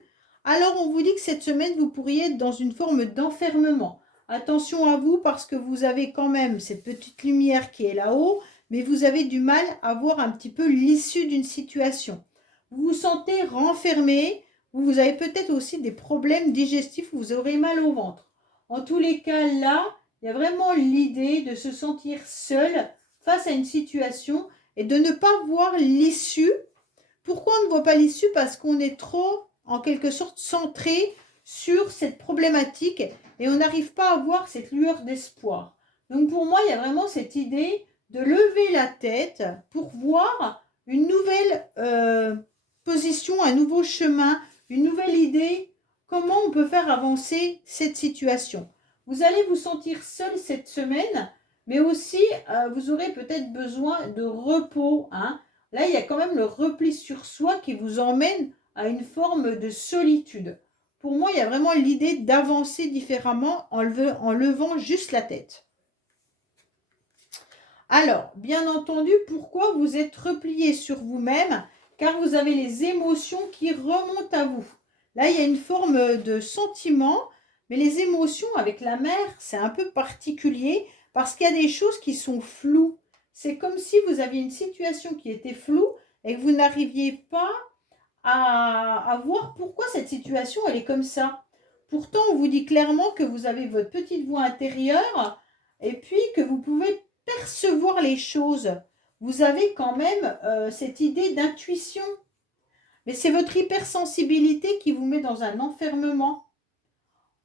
Alors, on vous dit que cette semaine, vous pourriez être dans une forme d'enfermement. Attention à vous parce que vous avez quand même cette petite lumière qui est là-haut, mais vous avez du mal à voir un petit peu l'issue d'une situation. Vous vous sentez renfermé. Vous avez peut-être aussi des problèmes digestifs, vous aurez mal au ventre. En tous les cas, là, il y a vraiment l'idée de se sentir seul face à une situation et de ne pas voir l'issue. Pourquoi on ne voit pas l'issue? Parce qu'on est trop, en quelque sorte, centré sur cette problématique et on n'arrive pas à voir cette lueur d'espoir. Donc pour moi, il y a vraiment cette idée de lever la tête pour voir une nouvelle position, un nouveau chemin, une nouvelle idée, comment on peut faire avancer cette situation. Vous allez vous sentir seul cette semaine, mais aussi vous aurez peut-être besoin de repos, hein. Là, il y a quand même le repli sur soi qui vous emmène à une forme de solitude. Pour moi, il y a vraiment l'idée d'avancer différemment en levant juste la tête. Alors, bien entendu, pourquoi vous êtes replié sur vous-même? Car vous avez les émotions qui remontent à vous. Là, il y a une forme de sentiment, mais les émotions avec la mer, c'est un peu particulier parce qu'il y a des choses qui sont floues. C'est comme si vous aviez une situation qui était floue et que vous n'arriviez pas à voir pourquoi cette situation, elle est comme ça. Pourtant, on vous dit clairement que vous avez votre petite voix intérieure et puis que vous pouvez percevoir les choses. vous avez quand même cette idée d'intuition. Mais c'est votre hypersensibilité qui vous met dans un enfermement.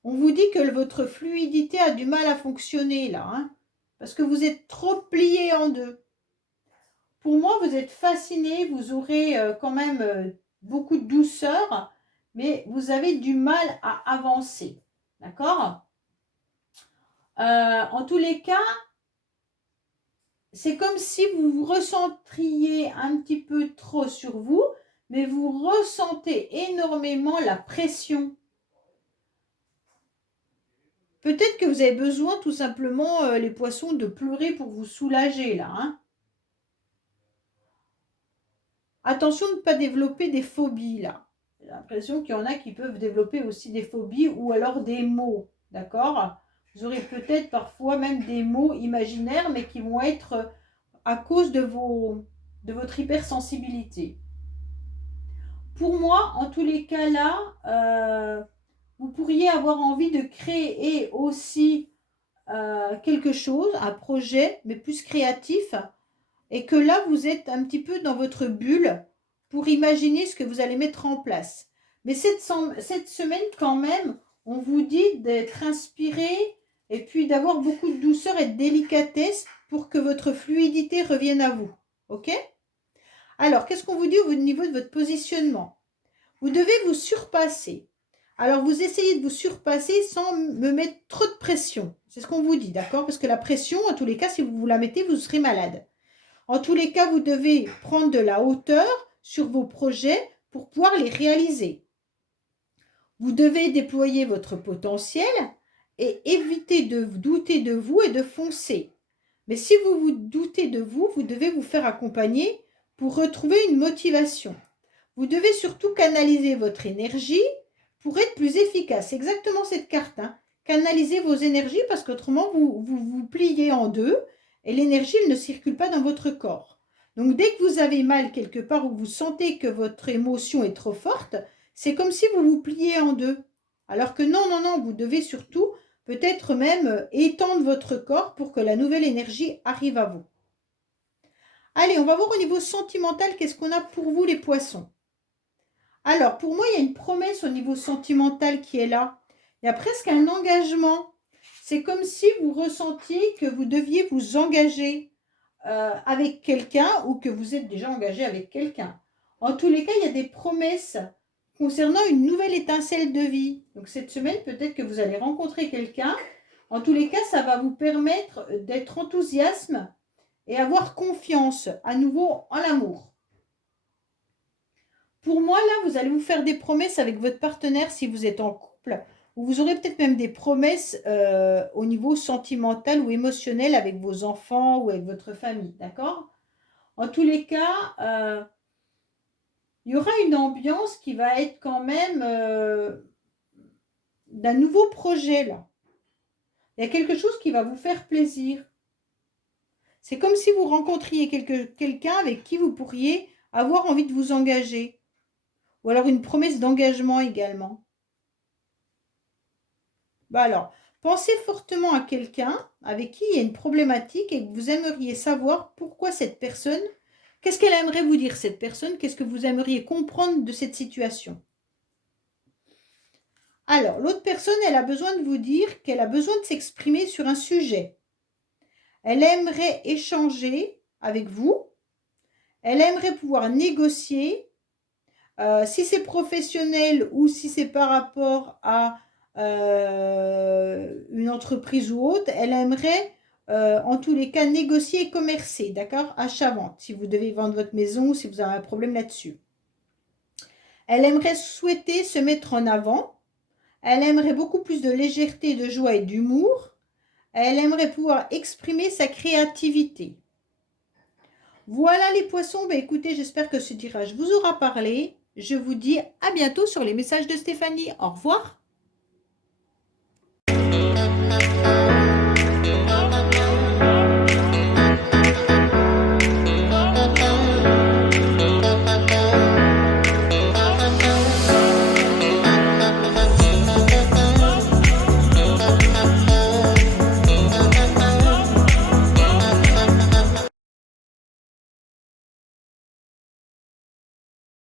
On vous dit que votre fluidité a du mal à fonctionner là, hein, parce que vous êtes trop plié en deux. Pour moi, vous êtes fasciné, vous aurez quand même beaucoup de douceur, mais vous avez du mal à avancer. D'accord? En tous les cas, c'est comme si vous vous recentriez un petit peu trop sur vous, mais vous ressentez énormément la pression. Peut-être que vous avez besoin tout simplement, les poissons, de pleurer pour vous soulager là, hein. Attention de ne pas développer des phobies là. J'ai l'impression qu'il y en a qui peuvent développer aussi des phobies ou alors des maux, d'accord? Vous aurez peut-être parfois même des maux imaginaires, mais qui vont être à cause de votre hypersensibilité. Pour moi, en tous les cas là, vous pourriez avoir envie de créer aussi quelque chose, un projet, mais plus créatif, et que là, vous êtes un petit peu dans votre bulle pour imaginer ce que vous allez mettre en place. Mais cette semaine, quand même, on vous dit d'être inspiré et puis d'avoir beaucoup de douceur et de délicatesse pour que votre fluidité revienne à vous. OK? Alors, qu'est-ce qu'on vous dit au niveau de votre positionnement? Vous devez vous surpasser. Alors, vous essayez de vous surpasser sans me mettre trop de pression. C'est ce qu'on vous dit, d'accord? Parce que la pression, en tous les cas, si vous vous la mettez, vous serez malade. En tous les cas, vous devez prendre de la hauteur sur vos projets pour pouvoir les réaliser. Vous devez déployer votre potentiel et éviter de douter de vous et de foncer. Mais si vous vous doutez de vous, vous devez vous faire accompagner pour retrouver une motivation. Vous devez surtout canaliser votre énergie pour être plus efficace. C'est exactement cette carte, hein. Canalisez vos énergies parce qu'autrement, vous pliez en deux et l'énergie ne circule pas dans votre corps. Donc, dès que vous avez mal quelque part ou vous sentez que votre émotion est trop forte, c'est comme si vous vous pliez en deux. Alors que non, non, non, vous devez surtout peut-être même étendre votre corps pour que la nouvelle énergie arrive à vous. Allez, on va voir au niveau sentimental qu'est-ce qu'on a pour vous les poissons. Alors, pour moi, il y a une promesse au niveau sentimental qui est là. Il y a presque un engagement. C'est comme si vous ressentiez que vous deviez vous engager avec quelqu'un ou que vous êtes déjà engagé avec quelqu'un. En tous les cas, il y a des promesses concernant une nouvelle étincelle de vie. Donc, cette semaine, peut-être que vous allez rencontrer quelqu'un. En tous les cas, ça va vous permettre d'être enthousiaste et avoir confiance à nouveau en l'amour. Pour moi, là, vous allez vous faire des promesses avec votre partenaire si vous êtes en couple, ou vous aurez peut-être même des promesses au niveau sentimental ou émotionnel avec vos enfants ou avec votre famille, d'accord? En tous les cas, il y aura une ambiance qui va être quand même d'un nouveau projet, là. Il y a quelque chose qui va vous faire plaisir. C'est comme si vous rencontriez quelqu'un avec qui vous pourriez avoir envie de vous engager. Ou alors une promesse d'engagement également. Bah alors, pensez fortement à quelqu'un avec qui il y a une problématique et que vous aimeriez savoir pourquoi cette personne, qu'est-ce qu'elle aimerait vous dire cette personne, qu'est-ce que vous aimeriez comprendre de cette situation. Alors, l'autre personne, elle a besoin de vous dire qu'elle a besoin de s'exprimer sur un sujet. Elle aimerait échanger avec vous. Elle aimerait pouvoir négocier. Si c'est professionnel ou si c'est par rapport à une entreprise ou autre, elle aimerait en tous les cas négocier et commercer, d'accord? Achat-vente, si vous devez vendre votre maison ou si vous avez un problème là-dessus. Elle aimerait souhaiter se mettre en avant. Elle aimerait beaucoup plus de légèreté, de joie et d'humour. Elle aimerait pouvoir exprimer sa créativité. Voilà les poissons. Ben, écoutez, j'espère que ce tirage vous aura parlé. Je vous dis à bientôt sur les messages de Stéphanie. Au revoir.